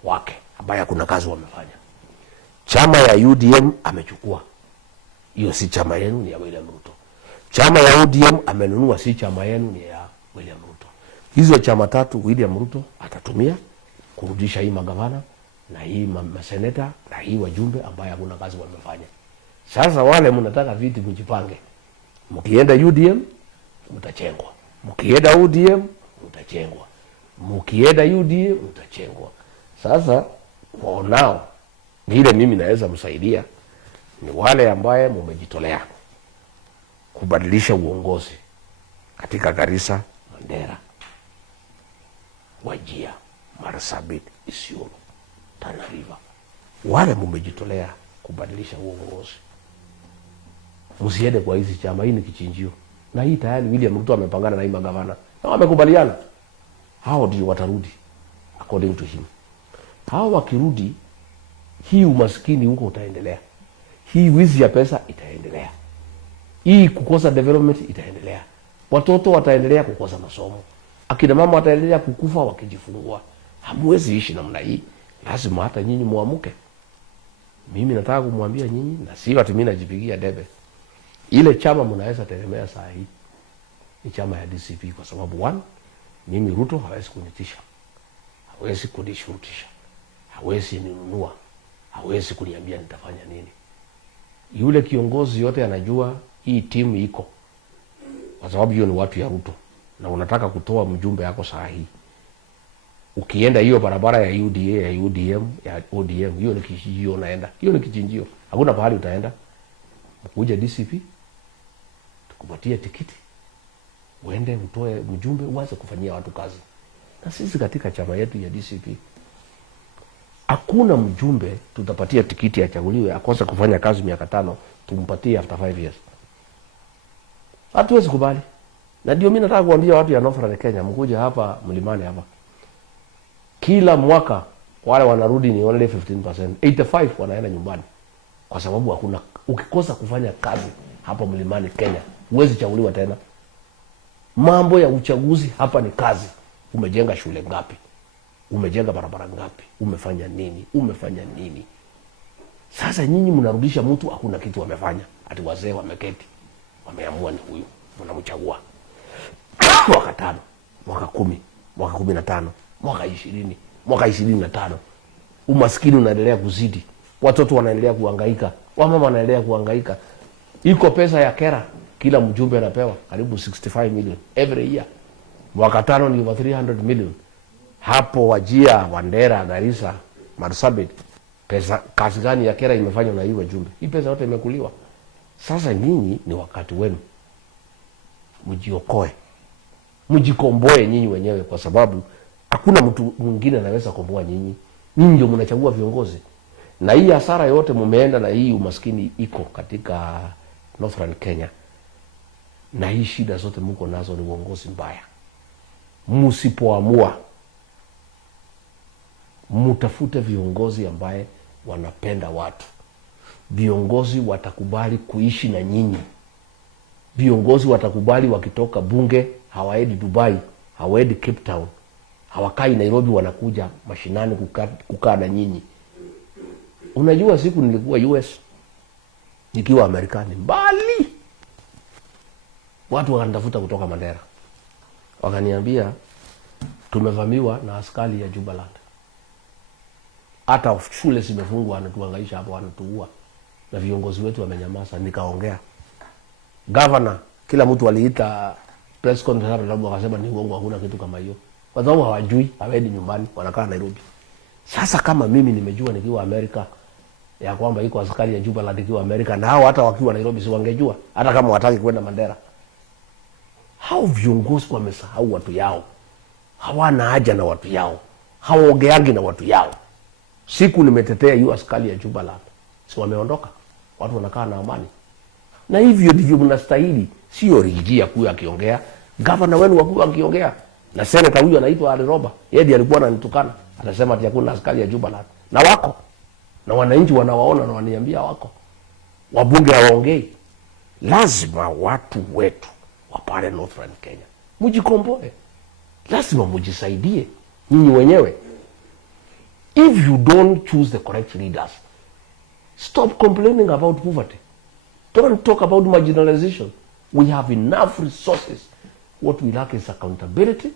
wake ambaye kuna kazi wamefanya. Chama ya UDM amechukua. Hiyo si chama yenu, ni ya William Ruto. Chama ya UDM amenunua, si chama yenu, ni ya William Ruto. Hizo chama tatu William Ruto atatumia kurudisha hii magavana na hii maseneta na hii wajumbe ambaye hakuna kazi wamefanya. Sasa wale mnataka viti mjipange. Mkienda UDM mtachengwa. Mkienda UDM mtachengwa. Mkienda UDA mtachengwa. Sasa kwa nao ile mimi naweza msaidia ni wale ambaye mmejitolea kubadilisha uongozi katika Garissa, Mandera, Wajir, Marsabit, Isiolo, Tana River. Wale mmejitolea kubadilisha uongozi. Msiende kwa hizi chama, hii ni kichinjio. Na hii tayari William Ruto amepangana na hii magavana. Na wamekubaliana. Hao ndio watarudi according to him. Hao wakirudi, hii umaskini huko utaendelea. Hii wizi ya pesa itaendelea. Hii kukosa development itaendelea. Watoto wataendelea kukosa masomo. Akina mama wataendelea kukufa wakijifungua. Hamwezi ishi namna hii. Lazima hata nyinyi muamuke. Mimi nataka kumwambia nyinyi, na si watu mimi najipigia debe. Ile chama mnaweza tegemea saa hii ni chama ya DCP kwa sababu 1, mimi Ruto hawezi kunitisha. Hawezi kunishurutisha. Hawezi ninunua. Hawezi kuniambia nitafanya nini. Yule kiongozi yote anajua hii timu iko. Kwa sababu hiyo ni watu ya Ruto. Na unataka kutoa mjumbe yako saa hii. Ukienda hiyo barabara ya UDA, ya UDM, ya ODM, hiyo ni kichinjio unaenda. Hiyo ni kichinjio. Hakuna pahali utaenda. Mkuje DCP, tukupatie tikiti. Uende utoe mjumbe uanze kufanyia watu kazi. Na sisi katika chama yetu ya DCP, hakuna mjumbe tutapatia tikiti achaguliwe akosa kufanya kazi miaka 5 tumpatie after 5 years. Hatuwezi kubali. Na ndio mimi nataka kuambia watu ya Northern Kenya, mkuje hapa mlimani hapa. Kila mwaka wale wanarudi ni only 15%. 85 wanaenda nyumbani. kwa sababu hakuna, ukikosa kufanya kazi hapa mlimani Kenya huwezi chaguliwa tena. Mambo ya uchaguzi hapa ni kazi. Umejenga shule ngapi? Umejenga barabara ngapi? Umefanya nini? Sasa nyinyi mnarudisha mtu hakuna kitu wamefanya. Ati wazee wameketi, wameamua ni huyu, mnamchagua. Mwaka 5, mwaka 10, mwaka 15, mwaka 20, mwaka 25. Umaskini unaendelea kuzidi. Watoto wanaendelea kuhangaika, wamama wanaendelea kuhangaika. Iko pesa ya kera, kila mjumbe anapewa karibu 65 million every year. Mwaka 5 ni over 300 million. Hapo Wajia, Wandera, Garissa, Marsabit, pesa kazi gani ya kera imefanywa na hiyo wajumbe? Hii pesa yote imekuliwa. Sasa nyinyi ni wakati wenu. Mjiokoe. Mjikomboe nyinyi wenyewe, kwa sababu hakuna mtu mwingine anaweza komboa nyinyi. Nyinyi ndio mnachagua viongozi. Na hii hasara yote mumeenda na hii umaskini iko katika Northern Kenya. Na hii shida zote mko nazo ni uongozi mbaya. Msipoamua mtafute viongozi ambaye wanapenda watu. Viongozi watakubali kuishi na nyinyi. Viongozi watakubali wakitoka bunge hawaendi Dubai, hawaendi Cape Town, hawakai Nairobi, wanakuja mashinani kukaa na nyinyi. Unajua siku nilikuwa US, nikiwa Amerikani mbali, watu wakanitafuta kutoka Mandera, wakaniambia tumevamiwa na askari ya Jubaland, hata shule zimefungwa, wanatuhangaisha hapo, wanatuua, na viongozi wetu wamenyamaza. Nikaongea governor, kila mtu aliita press conference, labda wakasema ni uongo, hakuna kitu kama hiyo, kwa sababu hawajui, hawaendi nyumbani, wanakaa Nairobi. Sasa kama mimi nimejua nikiwa Amerika ya kwamba iko askari ya Jubaland ikiwa Amerika, na hao hata wakiwa Nairobi si wangejua, hata kama wataki kwenda Mandera. Hao viongozi wamesahau watu yao, hawana haja na watu yao, hawaongeagi na watu yao. Siku nimetetea hiyo askari ya Jubaland, si wameondoka, watu wanakaa na amani. Na hivyo ndivyo mnastahili, sio Rijia kuya akiongea, governor wenu wakuwa akiongea, na senator huyu anaitwa Ali Roba, yeye alikuwa ananitukana, anasema ati hakuna askari ya Jubaland, na wako na wananchi wanawaona na waniambia wako. Wabunge hawaongei. Lazima watu wetu wa pale Northern Kenya mjikomboe, lazima mjisaidie nyinyi wenyewe. If you don't choose the correct leaders, stop complaining about poverty. Don't talk about marginalization. We have enough resources. What we lack is accountability.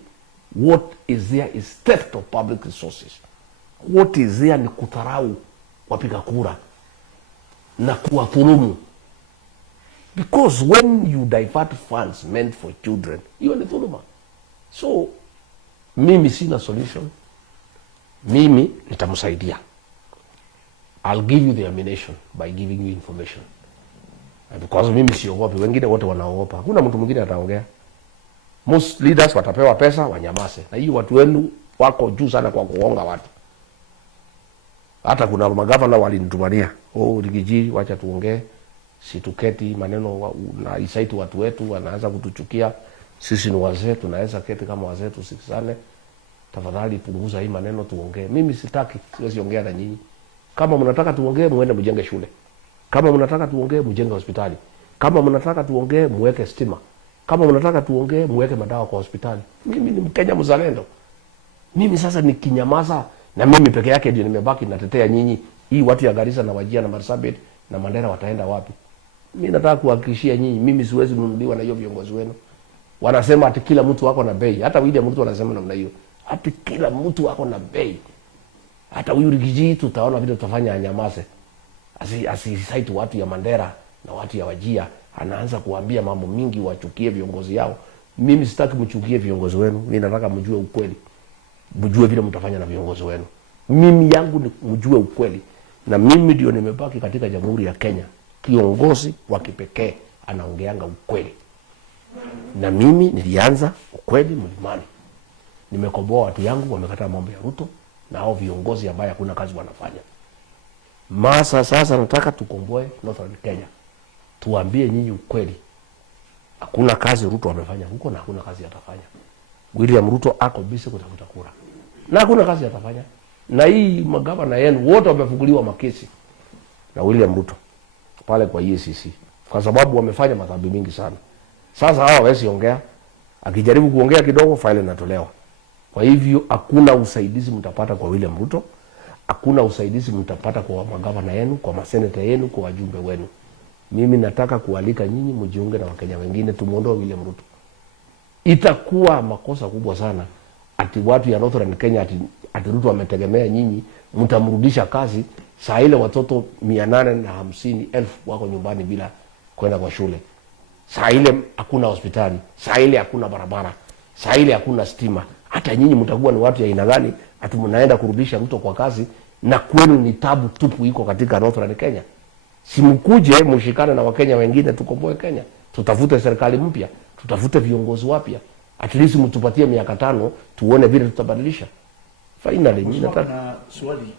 What is there is theft of public resources. What is there ni kudharau wapiga kura na kuwadhulumu. Because when you divert funds meant for children, hiyo ni dhuluma. So mimi sina solution. Mimi nitamsaidia. I'll give you the ammunition by giving you information. Because mimi siogopi, wengine wote wanaogopa. Hakuna mtu mwingine ataongea. Most leaders watapewa pesa wanyamase. Na hiyo watu wenu wako juu sana kwa kuonga watu. Hata kuna magavana walinitumania, Rigiji, wacha tuongee, situketi maneno na isaitu watu wetu, wanaanza kutuchukia. Sisi ni wazee, tunaweza keti kama wazee tusikizane. Tafadhali punguza hii maneno tuongee. Mimi sitaki, siwezi ongea na nyinyi. Kama mnataka tuongee, muende mjenge shule. Kama mnataka tuongee, mjenge hospitali. Kama mnataka tuongee, muweke stima. Kama mnataka tuongee, muweke madawa kwa hospitali. Mimi ni Mkenya mzalendo. Mimi sasa nikinyamaza na mimi peke yake ndio nimebaki natetea nyinyi, hii watu ya Garissa na Wajia na Marsabit na Mandera wataenda wapi? Mimi nataka kuhakikishia nyinyi, mimi siwezi nunuliwa na hiyo viongozi wenu. Wanasema ati kila mtu wako na bei. Hata William mtu anasema namna hiyo. Ati kila mtu wako na bei. Hata huyu Rigiji tutaona vile tutafanya anyamaze. Asisaitu watu ya Mandera na watu ya Wajia, anaanza kuambia mambo mingi wachukie viongozi yao. Mimi sitaki mchukie viongozi wenu. Mimi nataka mjue ukweli. Mjue vile mtafanya na viongozi wenu. Mimi yangu ni mjue ukweli. Na mimi ndio nimebaki katika Jamhuri ya Kenya kiongozi wa kipekee anaongeanga ukweli. Na mimi nilianza ukweli mlimani. Nimekomboa watu yangu, wamekataa mambo ya Ruto na hao viongozi ambao hakuna kazi wanafanya. Sasa nataka tukomboe Northern Kenya. Tuambie nyinyi ukweli. Hakuna kazi Ruto amefanya huko na hakuna kazi atafanya. William Ruto ako busy kutafuta kura. Na hakuna kazi atafanya. Na hii magavana yenu wote wamefunguliwa makesi. na William Ruto pale kwa EACC, kwa sababu wamefanya madhambi mingi sana. Sasa hawa hawezi ongea, akijaribu kuongea kidogo faili inatolewa. Kwa hivyo hakuna usaidizi mtapata kwa William Ruto, hakuna usaidizi mtapata kwa magavana yenu, kwa maseneta yenu, kwa wajumbe wenu. Mimi nataka kualika nyinyi mjiunge na Wakenya wengine, tumuondoe William Ruto. Itakuwa makosa kubwa sana ati watu ya Northern Kenya ati Ruto ametegemea nyinyi mtamrudisha kazi saa ile watoto 850,000 wako nyumbani bila kwenda kwa shule. Saa ile hakuna hospitali, saa ile hakuna barabara, saa ile hakuna stima. Hata nyinyi mtakuwa ni watu ya aina gani ati mnaenda kurudisha Ruto kwa kazi na kwenu ni tabu tupu iko katika Northern Kenya? Simkuje mshikane na Wakenya wengine tukomboe Kenya. Tutafute serikali mpya, tutafute viongozi wapya. At least mtupatie miaka 5 tuone vile tutabadilisha. Finally mimi nataka na swali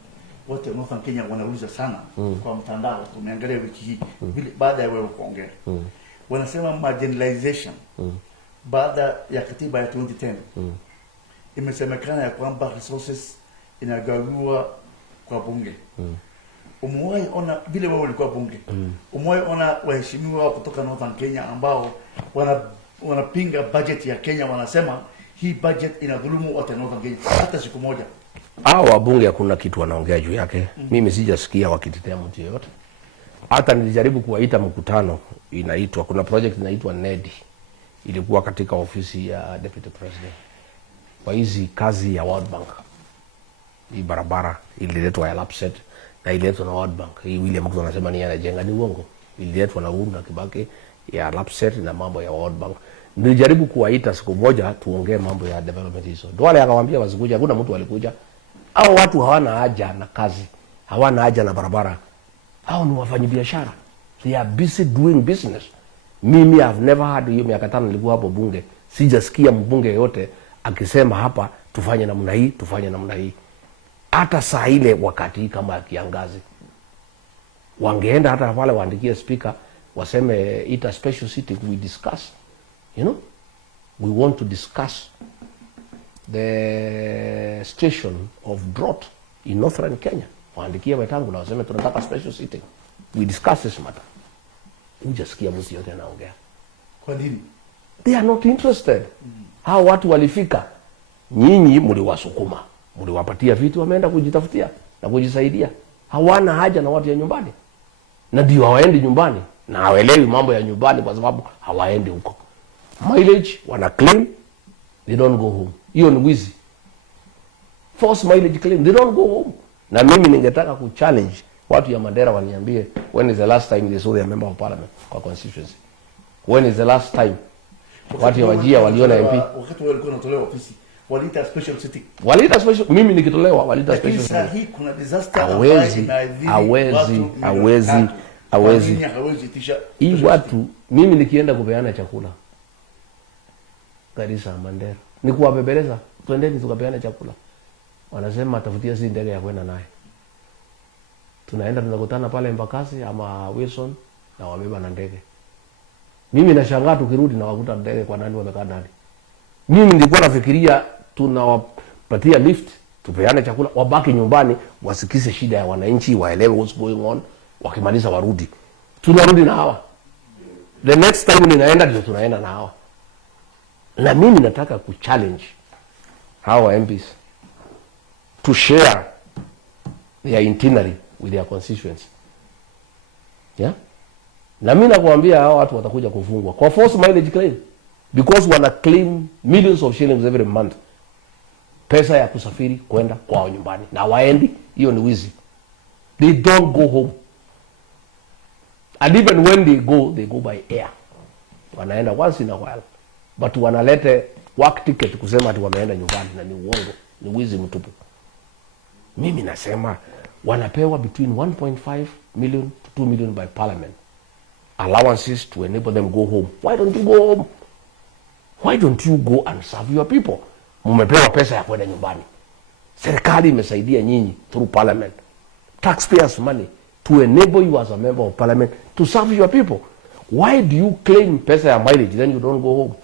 wote Northern Kenya wanauliza sana kwa mtandao, tumeangalia wiki hii vile baada ya wewe kuongea. Wanasema marginalization baada ya katiba ya 2010 imesemekana ya kwamba resources inagawiwa kwa bunge. Umewahi ona vile wewe ulikuwa bunge? Umewahi ona waheshimiwa kutoka Northern Kenya ambao wanapinga budget ya Kenya, wanasema hii budget inadhulumu watu Northern Kenya hata siku moja? Hao wabunge hakuna kitu wanaongea juu yake. Mimi sijasikia wakitetea mtu yeyote. Hata nilijaribu kuwaita mkutano inaitwa, kuna project inaitwa NEDI. Ilikuwa katika ofisi ya Deputy President. Kwa hizi kazi ya World Bank. Hii barabara ililetwa ya Lapset na ililetwa na World Bank. Hii William Ruto anasema ni anajenga, ni uongo. Ililetwa na Uhuru na Kibaki ya Lapset na mambo ya World Bank. Nilijaribu kuwaita siku moja tuongee mambo ya development hizo. Duale akamwambia wasikuja, hakuna mtu alikuja. Hao watu hawana haja na kazi, hawana haja na barabara. Hao ni wafanyabiashara. They are busy doing business. Mimi have never had, hiyo miaka 5 nilikuwa hapo bunge, sijasikia mbunge yote akisema hapa tufanye namna hii, tufanye namna hii. Hata saa ile wakati kama kiangazi wangeenda hata pale waandikie speaker waseme it a special sitting, we discuss, you know, we want to discuss the situation of drought in Northern Kenya. Waandikia Wetangula waseme tunataka special sitting, we discuss this matter. Hujasikia mtu yote anaongea. Kwa nini? They are not interested. Hao watu walifika, nyinyi mliwasukuma, mliwapatia vitu, wameenda kujitafutia na kujisaidia. Hawana haja na watu ya nyumbani. Na ndio hawaendi nyumbani na hawaelewi mambo ya nyumbani kwa sababu hawaendi huko. Mileage wana claim, they don't go home. Hiyo ni wizi. Force mileage claim, they don't go home. Na mimi ningetaka kuchallenge watu ya Mandera waniambie when is the last time they saw their member of parliament kwa constituency. When is the last time watu ya Wajia waliona MP? Wakati walikuwa wanatolewa ofisi, walita special sitting. Walita special, mimi nikitolewa walita special sitting. Sasa hii kuna disaster hawezi tisha. Hii watu, mimi nikienda kupeana chakula Garissa, Mandera, ni kuwabebeleza, twendeni tukapeana chakula. Wanasema tafutia si ndege ya kwenda naye. Tunaenda tunakutana pale Embakasi ama Wilson na wabeba na ndege. Mimi nashangaa tukirudi na wakuta ndege kwa nani wamekaa ndani. Mimi nilikuwa nafikiria tunawapatia lift, tupeane chakula, wabaki nyumbani, wasikise shida ya wananchi, waelewe what's going on, wakimaliza warudi. Tunarudi na hawa. The next time ninaenda ndio tunaenda na hawa. Na mimi nataka kuchallenge hawa MPs to share their itinerary with their constituents. Yeah? Na mimi nakwambia hao watu watakuja kufungwa kwa force mileage claim because wana claim millions of shillings every month. Pesa ya kusafiri kwenda kwao nyumbani na waendi, hiyo ni wizi. They don't go home. And even when they go by air. Wanaenda once in a while. But wanalete work ticket kusema ati wameenda nyumbani, na ni uongo, ni wizi mtupu. Mimi nasema wanapewa between 1.5 million to 2 million by parliament allowances to enable them go home. Why don't you go home? Why don't you go and serve your people? Mumepewa pesa ya kwenda nyumbani. Serikali imesaidia nyinyi through parliament, taxpayers money, to enable you as a member of parliament to serve your people. Why do you claim pesa ya mileage then you don't go home?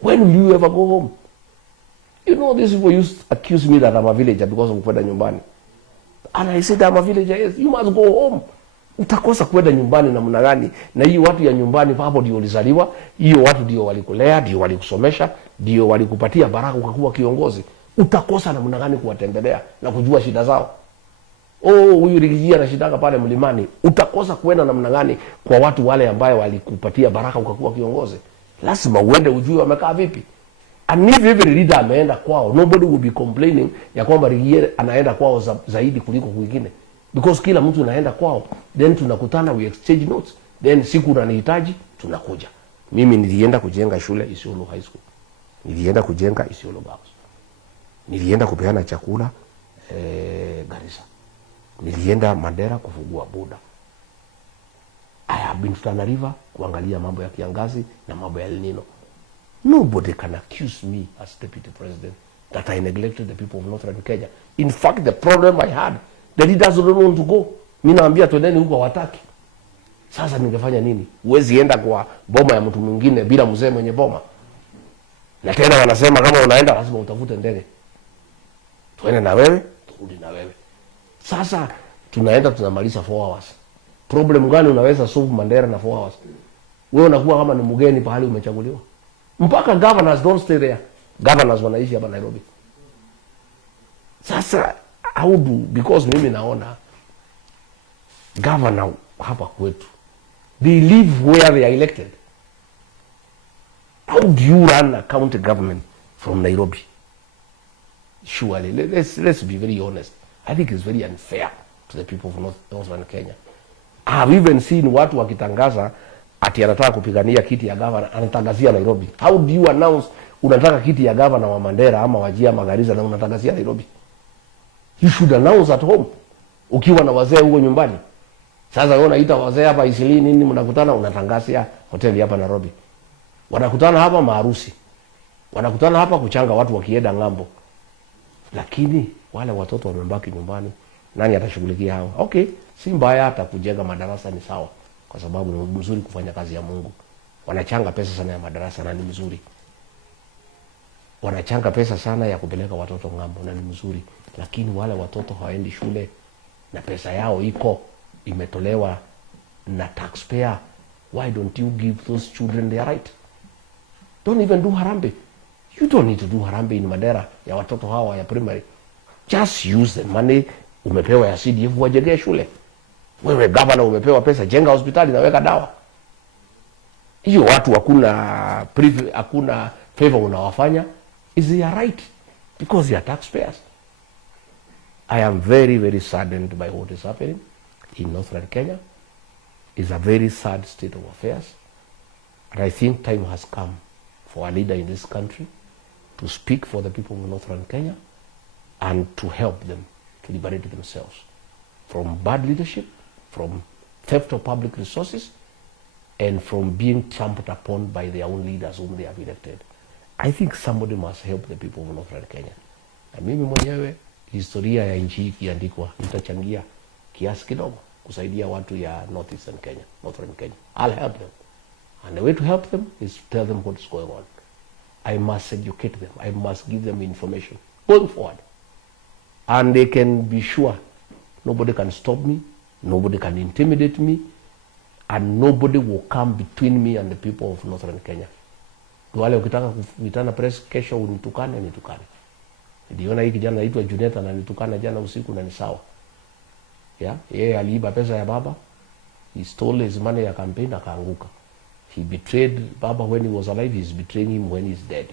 When will you ever go home? You know, these people used to accuse me that I'm a villager because of kwenda nyumbani. And I said, I'm a villager. Yes, you must go home. Utakosa kwenda nyumbani namna gani? Na hiyo watu ya nyumbani hapo ndio ulizaliwa, hiyo watu ndio walikulea, ndio walikusomesha, ndio walikupatia baraka ukakuwa kiongozi. Utakosa namna gani kuwatembelea na kujua shida zao? Huyu Rigiji anashidaka pale mlimani. Utakosa kwenda namna gani kwa watu wale ambao walikupatia baraka ukakuwa kiongozi? Lazima uende ujue wamekaa vipi. And if every leader ameenda kwao, nobody will be complaining ya kwamba Rigiji anaenda kwao zaidi kuliko kwingine. Because kila mtu anaenda kwao, then tunakutana, we exchange notes, then siku unanihitaji tunakuja. Mimi nilienda kujenga shule Isiolo High School, nilienda kujenga Isiolo Girls, nilienda kupeana chakula Garissa, nilienda Mandera kufungua boda. I have been to Tana River kuangalia mambo ya kiangazi na mambo ya El Nino. Nobody can accuse me as deputy president that I neglected the people of Northern Kenya. In fact, the problem I had, the leaders don't want to go. Mimi naambia twendeni huko hawataki. Sasa ningefanya nini? Huwezi enda kwa boma ya mtu mwingine bila mzee mwenye boma. Na tena wanasema kama unaenda lazima utafute ndege. Tuende na wewe, turudi na wewe. Sasa tunaenda tunamaliza 4 hours. Problem gani unaweza solve Mandera na 4 hours? Wewe unakuwa kama ni mgeni pahali umechaguliwa. Mpaka governors don't stay there. Governors wanaishi hapa Nairobi. Sasa how do, because mimi naona governor hapa kwetu, they live where they are elected. How do you run a county government from Nairobi? Surely, let's be very honest. I think it's very unfair to the people of Northern Kenya. I have even seen watu wakitangaza ati anataka kupigania kiti ya governor, anatangazia Nairobi. How do you announce unataka kiti ya governor wa Mandera ama Wajir ama Garissa na unatangazia Nairobi? You should announce at home. Ukiwa na wazee huko nyumbani. Sasa wewe unaita wazee hapa Isili nini, mnakutana unatangazia hoteli hapa Nairobi. Wanakutana hapa maharusi. Wanakutana hapa kuchanga watu wakienda ngambo. Lakini wale watoto wamebaki nyumbani, nani atashughulikia hao? Okay, si mbaya hata kujenga madarasa, ni sawa, kwa sababu ni mzuri kufanya kazi ya Mungu. Wanachanga pesa sana ya madarasa na ni mzuri. Wanachanga pesa sana ya kupeleka watoto ngambo na ni mzuri. Lakini wale watoto hawaendi shule na pesa yao imetolewa na taxpayer. Why don't you give those children their right? Don't even do harambe. You don't need to do harambe in Mandera ya watoto hawa ya primary. Just use the money umepewa ya CDF wajengee shule. Wewe governor umepewa pesa, jenga hospitali na weka dawa. Hiyo watu hakuna favor unawafanya, is their right because they are taxpayers. I am very, very saddened by what is happening in Northern Kenya. It's a very sad state of affairs. And I think time has come for a leader in this country to speak for the people of Northern Kenya and to help them to liberate themselves from bad leadership, from theft of public resources, and from being trampled upon by their own leaders whom they have elected. I think somebody must help the people of Northern Kenya. Na mimi mwenyewe historia ya nchi hii ikiandikwa, nitachangia kiasi kidogo kusaidia watu ya Northern Kenya. I'll help them. And the way to help them is to tell them what is going on. I must educate them. I must give them information going forward. And they can be sure nobody can stop me, nobody can intimidate me, and nobody will come between me and the people of Northern Kenya. Wale ukitaka kuitana press kesho unitukane, nitukane. Niliona hii kijana anaitwa Juneta na nitukana jana usiku na ni sawa. Yeah, yeye aliiba pesa ya baba. He stole his money ya campaign akaanguka. He betrayed baba when he was alive, he's betraying him when he's dead.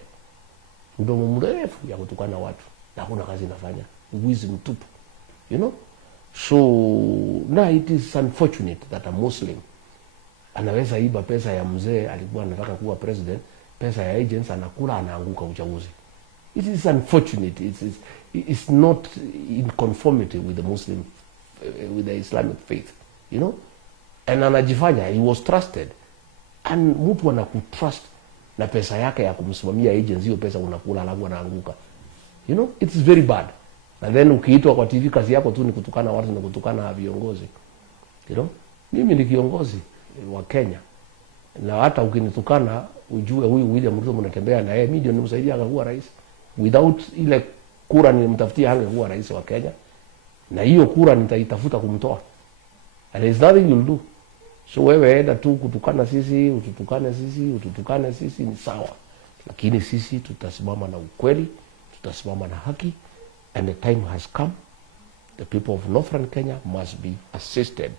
Mdomo mrefu ya kutukana watu. Na hakuna kazi inafanya. Wizi mtupu. You know? So, now it is unfortunate that a Muslim anaweza iba pesa ya mzee alikuwa anataka kuwa president, pesa ya agents anakula, anaanguka uchaguzi. It is unfortunate. It's not in conformity with the Muslim, with the Islamic faith, you know. And anajifanya he was trusted, and mtu anakutrust na pesa yake ya kumsimamia agents, hiyo pesa unakula alafu anaanguka, you know. It's very bad. And then ukiitwa kwa TV kazi yako tu ni kutukana watu na kutukana viongozi, you know. Mimi ni kiongozi wa Kenya, na hata ukinitukana ujue huyu William Ruto mnatembea na yeye, mimi ndio nimsaidia akakuwa rais. Without ile kura nilimtafutia angekuwa rais wa Kenya. na hiyo kura nitaitafuta kumtoa, and there is nothing you'll do. So wewe enda tu kutukana sisi, ututukane sisi ni sawa, lakini sisi tutasimama na ukweli, tutasimama na haki, and the time has come. The people of Northern Kenya must be assisted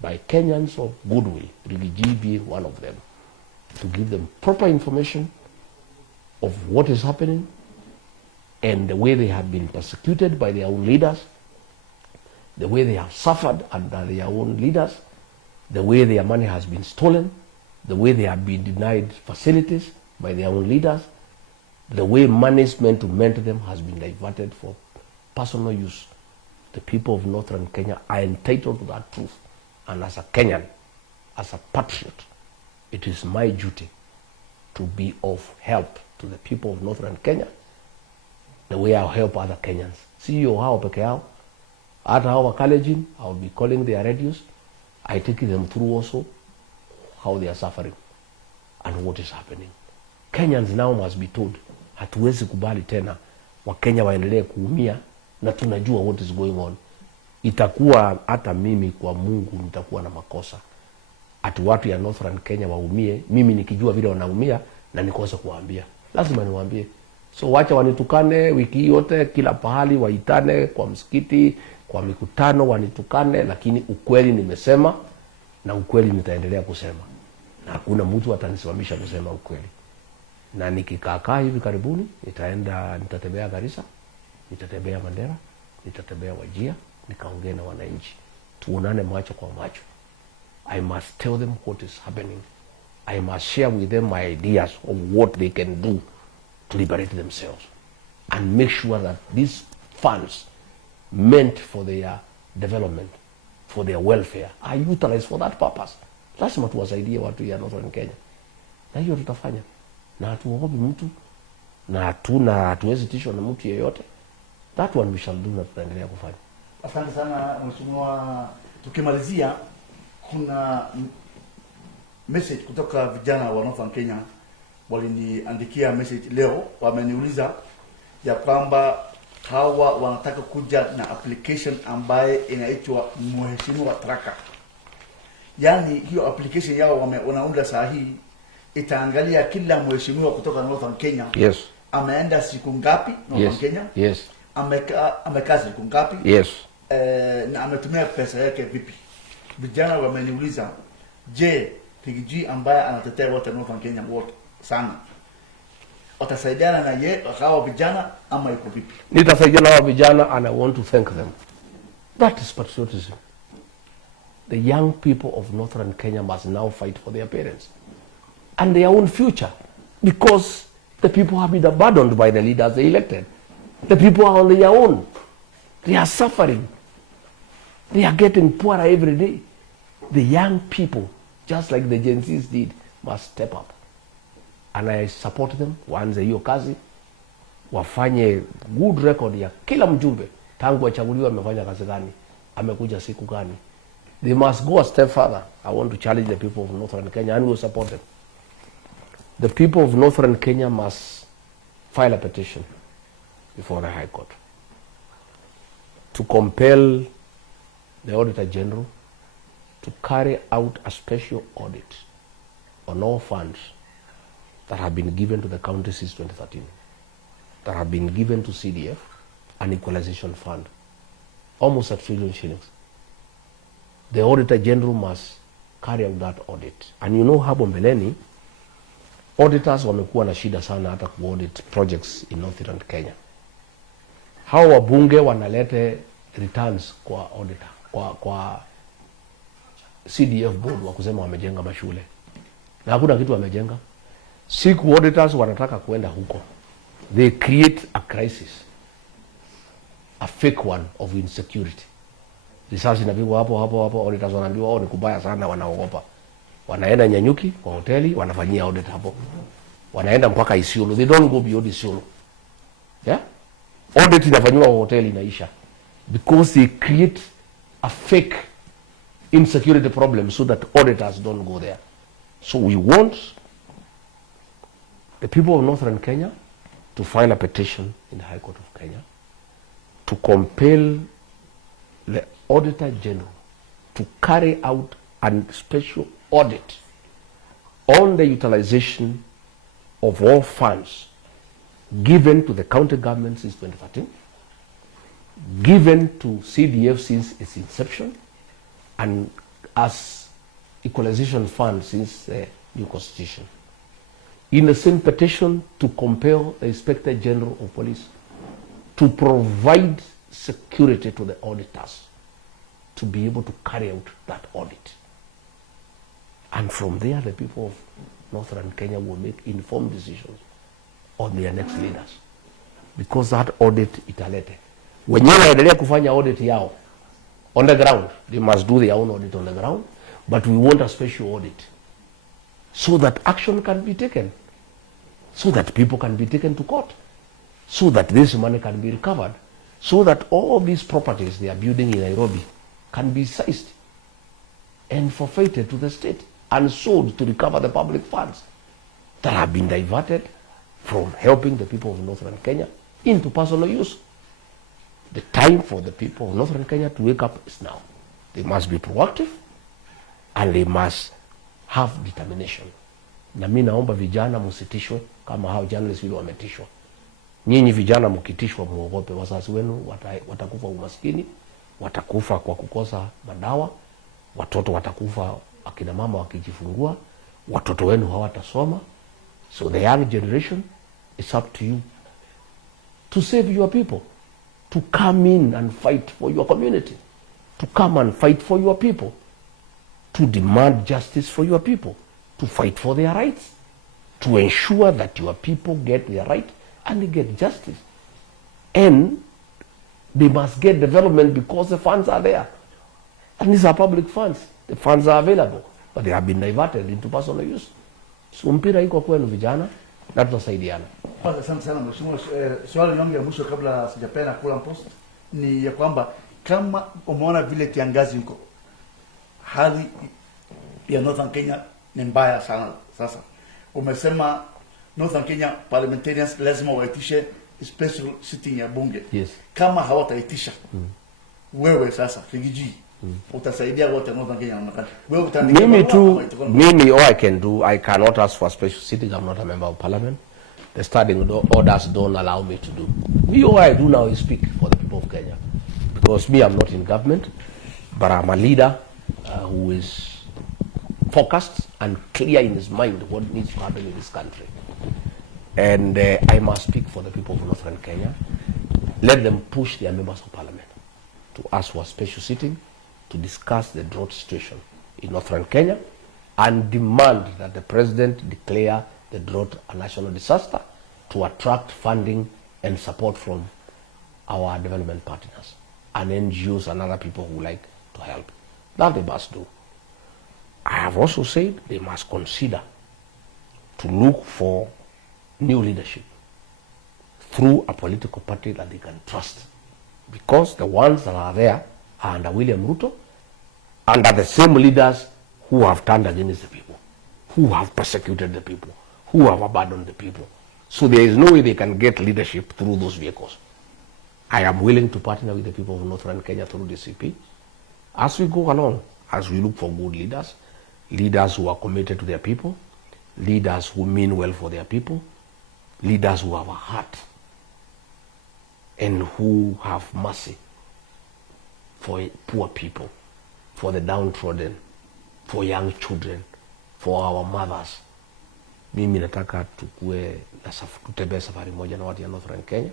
by Kenyans of goodwill, Rigiji being one of them, to give them proper information of what is happening and the way they have been persecuted by their own leaders, the way they have suffered under their own leaders, the way their money has been stolen, the way they have been denied facilities by their own leaders, the way money meant to mentor them has been diverted for personal use. The people of Northern Kenya are entitled to that truth. And as a Kenyan, as a patriot, it is my duty to be of help to the people of Northern Kenya the way I'll help other Kenyans. Sio hao peke yao, hata hao wa Kalenjin, I'll be calling their radios. I take them through also how they are suffering and what is happening. Kenyans now must be told, hatuwezi kubali tena Wakenya waendelee kuumia na tunajua what is going on. Itakuwa hata mimi kwa Mungu nitakuwa na makosa ati watu ya Northern Kenya waumie, mimi nikijua vile wanaumia na nikosa kuwaambia. Lazima niwaambie. So wacha wanitukane wiki yote, kila pahali waitane, kwa msikiti, kwa mikutano wanitukane, lakini ukweli nimesema na ukweli nitaendelea kusema. Na hakuna mtu atanisimamisha kusema ukweli. Na nikikaa hivi karibuni nitatembea Garissa, nitatembea Mandera, nitatembea Wajir, nikaongea na wananchi, tuonane macho kwa macho. I must tell them what is happening. I must share with them my ideas of what they can do to liberate themselves and make sure that these funds meant for their development, for their welfare, are utilized for that purpose. Lazima tuwasaidie watu ya Northern Kenya. Na hiyo tutafanya. Na hatuogopi mtu, na hatuwezi tishwa na mtu yeyote. That one we shall do, na tutaendelea kufanya. Asante sana mheshimiwa. Tukimalizia, kuna message kutoka vijana wa Northern Kenya waliniandikia message leo, wameniuliza ya kwamba hawa wanataka kuja na application ambaye inaitwa Mheshimiwa Traka. Yani hiyo application yao wanaunda saa hii itaangalia kila mheshimiwa kutoka Northern Kenya. Yes. Ameenda siku ngapi Northern Kenya? Yes. Amekaa siku ngapi? Yes. Na ametumia pesa yake vipi? Vijana wameniuliza, je, Rigiji ambaye anatetea wote Northern Kenya wote sana, watasaidiana na yeye hawa vijana ama iko vipi? Nitasaidiana na hawa vijana, and I want to thank them. That is patriotism. The young people of Northern Kenya must now fight for their parents and their own future, because the people have been abandoned by the leaders they elected. The people are on their own. They are suffering. They are getting poorer every day. The young people, just like the Gen Zs did, must step up. And I support them. Waanze hiyo kazi, wafanye good record ya kila mjumbe tangu achaguliwa amefanya kazi gani, amekuja siku gani. They must go a step further. I want to challenge the people of Northern Kenya, and we will support them. The people of Northern Kenya must file a petition before the High Court to compel the Auditor General to carry out a special audit on all funds that have been given to the county since 2013, that have been given to CDF, an equalization fund, almost $1 trillion shillings. The Auditor General must carry out that audit. And you know, hapo mbeleni, auditors wamekuwa na shida sana hata ku-audit projects in Northern Kenya. Hao wabunge wanalete returns kwa auditor, kwa CDF board wa kusema wamejenga mashule, na hakuna kitu wamejenga. Siku auditors wanataka kuenda huko, they create a crisis, a fake one of insecurity. Risasi inapigwa hapo, auditors wanaambiwa ni kubaya sana, wanaogopa. Wanaenda Nyanyuki kwa hoteli, wanafanyia audit hapo. Wanaenda mpaka Isiolo, they don't go beyond Isiolo. Yeah? Audit inafanywa kwa hoteli inaisha, because they create a fake insecurity problem so that auditors don't go there. So we want the people of Northern Kenya to file a petition in the High Court of Kenya to compel the Auditor General to carry out a special audit on the utilization of all funds given to the county government since 2013, given to CDF since its inception, and as equalization fund since the new constitution. In the same petition, to compel the Inspector General of Police to provide security to the auditors to be able to carry out that audit. And from there, the people of Northern Kenya will make informed decisions on their next leaders, because that audit italete. Wenyewe waendelea kufanya audit yao on the ground, they must do their own audit on the ground, but we want a special audit so that action can be taken, so that people can be taken to court, so that this money can be recovered, so that all these properties they are building in Nairobi can be seized and forfeited to the state and sold to recover the public funds that have been diverted from helping the people of Northern Kenya into personal use. The time for the people of Northern Kenya to wake up is now. They must be proactive and they must have determination. Na mimi naomba vijana msitishwe kama hao journalists wale wametishwa. Nyinyi vijana mkitishwa muogope, wazazi wenu watakufa umaskini, watakufa kwa kukosa madawa, watoto watakufa akina mama wakijifungua, watoto wenu hawatasoma. So the young generation, it's up to you to save your people, to come in and fight for your community, to come and fight for your people, to demand justice for your people, to fight for their rights, to ensure that your people get their right and they get justice. And they must get development because the funds are there. And these are public funds. The funds are available, but they have been diverted into personal use. So mpira iko kwenu vijana na tutasaidiana. Asante sana mheshimiwa. Swali langu ya mwisho kabla sijapenda kula post ni ya kwamba kama umeona vile kiangazi huko, hali ya Northern Kenya ni mbaya sana sasa. Umesema Northern Kenya parliamentarians lazima waitishe special sitting ya bunge. Yes. Kama hawataitisha, wewe sasa Rigiji utasaidia wote Northern Kenya na makati. Wewe utaandika mimi all I can do, I cannot ask for a special sitting. I'm not a member of parliament. The standing orders don't allow me to do. Me, all I do now is speak for the people of Kenya, because me, I'm not in government, but I'm a leader who is focused and clear in his mind what needs to happen in this country. And I must speak for the people of Northern Kenya. Let them push their members of parliament to ask for a special sitting to discuss the drought situation in Northern Kenya and demand that the president declare the drought a national disaster to attract funding and support from our development partners and NGOs and other people who like to help. That they must do. I have also said they must consider to look for new leadership through a political party that they can trust, because the ones that are there are under William Ruto, under the same leaders who have turned against the people, who have persecuted the people, who have abandoned the people. So there is no way they can get leadership through those vehicles. I am willing to partner with the people of Northern Kenya through the CP as we go along, as we look for good leaders, leaders who are committed to their people, leaders who mean well for their people, leaders who have a heart and who have mercy for poor people, for the downtrodden, for young children, for our mothers. Mimi nataka tutembee safari moja na watu ya Northern Kenya,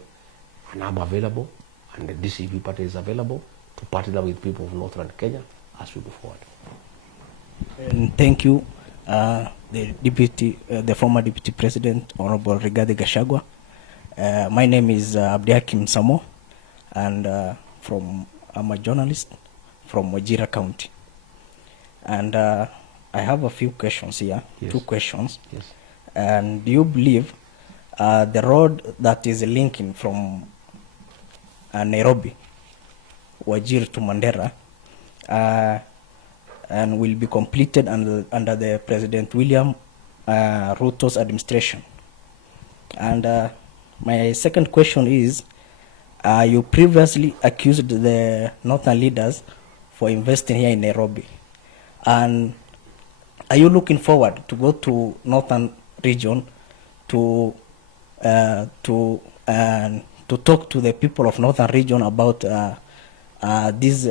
and I'm available, and the DCP party is available to partner with people of Northern Kenya as we go forward. And thank you, the former deputy president, Honorable Rigathi Gachagua. My name is Abdihakim Samo, and I'm a journalist from Wajir County. And I have a few questions here, yes. 2 questions. Yes. And do you believe the road that is linking from Nairobi, Wajir to Mandera, and will be completed under the President William Ruto's administration? And my second question is, you previously accused the northern leaders for investing here in Nairobi. And are you looking forward to go to northern region to talk to the people of northern region about this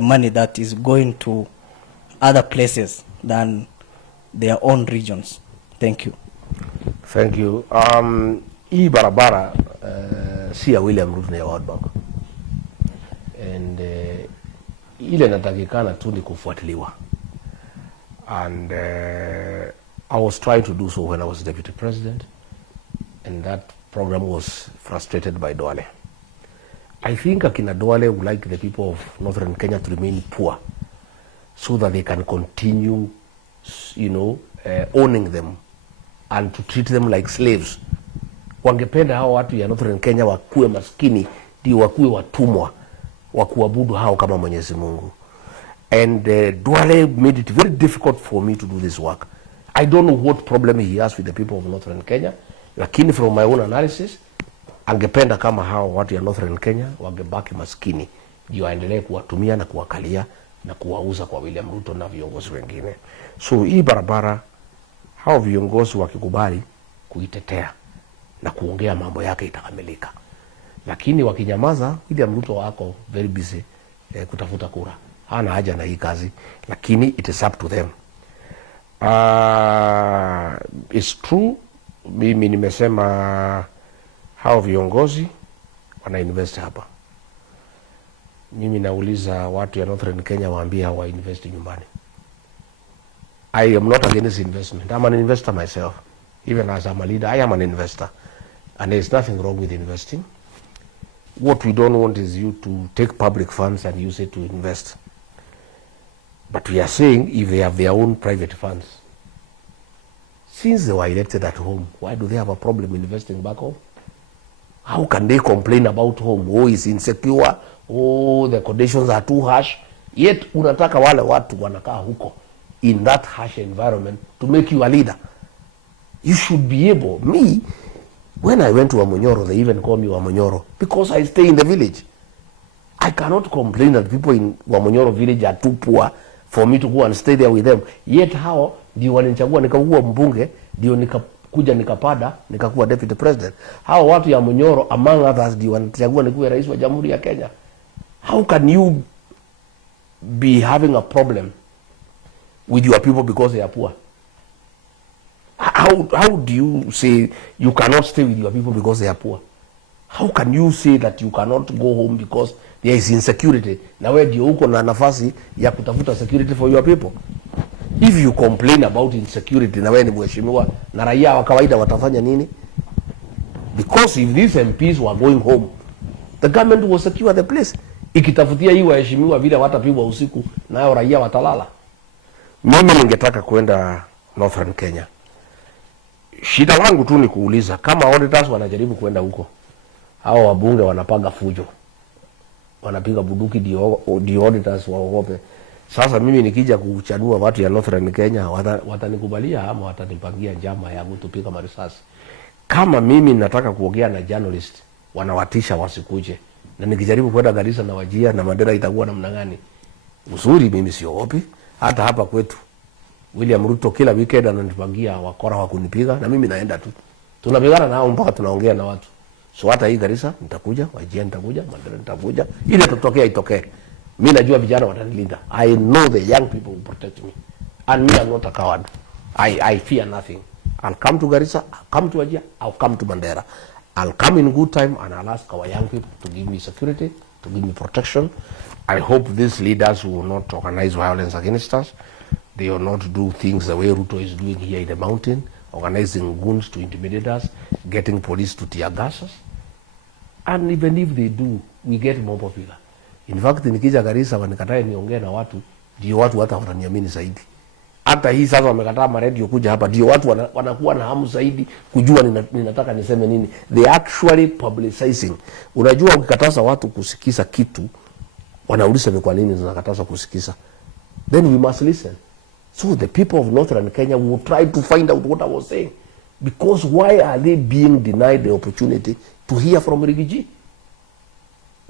money that is going to other places than their own regions? Thank you. Thank you. Hii barabara si ya William Ruto, ya World Bank. And ile natakikana tu ni kufuatiliwa. And I was trying to do so when I was deputy president, and that program was frustrated by Duale. I think akina Duale would like the people of northern Kenya to remain poor so that they can continue, owning them and to treat them like slaves. Wangependa hao watu ya northern Kenya wakuwe maskini, ndio wakuwe watumwa wa kuabudu hao kama Mwenyezi Mungu. And Duale made it very difficult for me to do this work. I don't know what problem he has with the people of northern Kenya, lakini from my own analysis, angependa kama hao watu ya northern Kenya wangebaki maskini, ndio aendelee kuwatumia na kuwakalia na kuwauza kwa William Ruto na viongozi wengine. So hii barabara, hao viongozi wakikubali kuitetea na kuongea, mambo yake itakamilika. Lakini wakinyamaza, William Ruto wako very busy kutafuta kura. Hana haja na hii kazi, lakini it is up to them. It's true, mimi nimesema hao viongozi wana invest hapa. Mimi nauliza watu ya northern Kenya waambie hawa invest nyumbani. I am not against investment. I'm an investor myself. Even as I'm a leader, I am an investor. And there's nothing wrong with investing. What we don't want is you to take public funds and use it to invest. But we are saying if they have their own private funds, since they were elected at home, why do they have a problem investing back home? How can they complain about home? Oh, it's insecure. Oh, the conditions are too harsh. Yet unataka wale watu wanakaa huko in that harsh environment to make you a leader. You should be able. Me, when I went to Wamonyoro, they even call me Wamonyoro because I stay in the village. I cannot complain that people in Wamonyoro village are too poor for me to go and stay there with them. Yet hao ndio walinichagua nikakuwa mbunge, ndio nikakuja nikapada nikakuwa deputy president. Hao watu ya Monyoro among others ndio wanichagua nikuwe rais wa Jamhuri ya Kenya. How can you be having a problem with your people because they are poor? How do you say you cannot stay with your people because they are poor? How can you say that you cannot go home because there is insecurity? Na wewe ndio uko na nafasi ya kutafuta security for your people. If you complain about insecurity na wewe ni mheshimiwa, na raia wa kawaida watafanya nini? Because if these MPs were going home, the government will secure the place. Ikitafutia hii waheshimiwa vile watapigwa usiku, nayo raia watalala. Mimi ningetaka kwenda northern Kenya. Shida langu tu ni kuuliza kama auditors wanajaribu kwenda huko, hao wabunge wanapaga fujo, wanapiga buduki ndio auditors waogope. Sasa mimi nikija kuchanua watu ya northern Kenya, watanikubalia ama watanipangia njama ya kutupiga marisasi? Kama mimi nataka kuongea na journalist, wanawatisha wasikuje, na nikijaribu kwenda Garissa na Wajir na Mandera itakuwa namna gani? Uzuri mimi siogopi. Hata hapa kwetu William Ruto kila weekend ananipangia wakora wa kunipiga, na mimi naenda tu. Tunapigana nao mpaka tunaongea na watu. So hata hii Garissa nitakuja, Wajir nitakuja, Mandera nitakuja. Ile tutokea itokee. Mimi najua vijana watanilinda. I know the young people will protect me. And me, I'm not a coward. I fear nothing. I'll come to Garissa, I'll come to Wajir, I'll come to Mandera. I'll come in good time and I'll ask our young people to give me security, to give me protection. I hope these leaders will not organize violence against us. They will not do things the way Ruto is doing here in the mountain, organizing goons to intimidate us, getting police to tear gas us. And even if they do, we get more popular. In fact, nikija Garissa wanikatae niongee na watu, ndio watu hata wataniamini zaidi. Hata hii sasa wamekataa maredio kuja hapa, ndio watu wanakuwa na hamu zaidi kujua ninataka niseme nini. They actually publicizing. Unajua ukikataza watu kusikiza kitu, wanauliza ni kwa nini zinakataza kusikiza. Then we must listen. So the people of northern Kenya will try to find out what I was saying. Because why are they being denied the opportunity to hear from Rigiji?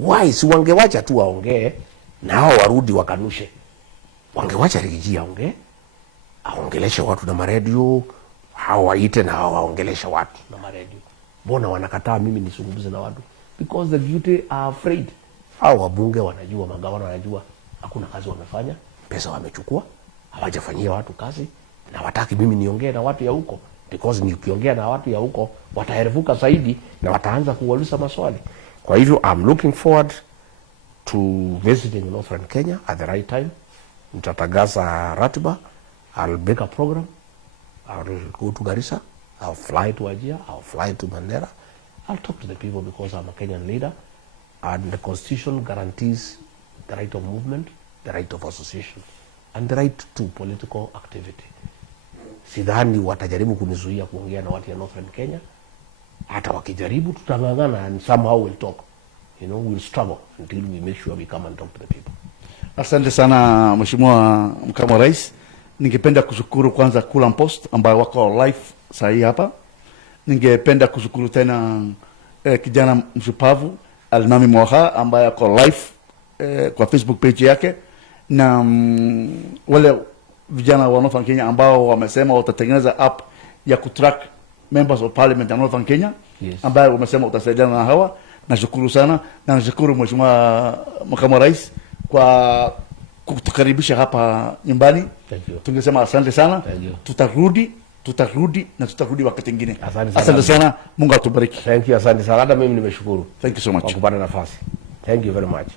Why si wangewacha tu waongee na hao warudi wakanushe? Wangewacha Rigiji aongee, aongeleshe watu na maredio, hao waite na hao waongeleshe watu na maredio. Mbona wanakataa mimi nisungumze na watu? Because the guilty are afraid. Hao wabunge wanajua, magavana wanajua hakuna kazi wamefanya, pesa wamechukua, hawajafanyia watu kazi, na wataki mimi niongee na watu ya huko, because nikiongea na watu ya huko wataherevuka zaidi na wataanza kuwauliza maswali. Kwa hivyo I'm looking forward to visiting Northern Kenya at the right time. Nitatangaza ratiba, I'll make a program, I'll go to Garissa, I'll fly to Wajir, I'll fly to Mandera, I'll talk to the people because I'm a Kenyan leader, and the constitution guarantees the right of movement, the right of association, and the right to political activity. Sidhani watajaribu kunizuia kuongea na watu ya Northern Kenya. Hata wakijaribu tutangangana, and somehow we'll talk. You know, we'll struggle until we make sure we come and talk to the people. Asante sana Mheshimiwa Makamu wa Rais. Ningependa kushukuru kwanza Kulam Post ambao wako live sahi hapa. Ningependa kushukuru tena kijana mshupavu Almami Moha ambaye ako live kwa Facebook page yake, na wale vijana wa Northern Kenya ambao wamesema watatengeneza app ya kutrack members of parliament ya Northern Kenya. Yes. Ambaye wamesema utasaidiana na hawa. Nashukuru sana, na nashukuru Mheshimiwa Makamu wa Rais kwa kutukaribisha hapa nyumbani. Tungesema asante sana. Tutarudi na tutarudi wakati mwingine. Asante sana. Mungu atubariki. Thank you, asante sana. Hata mimi nimeshukuru. Thank you so much. Kwa kupata nafasi. Thank you very much.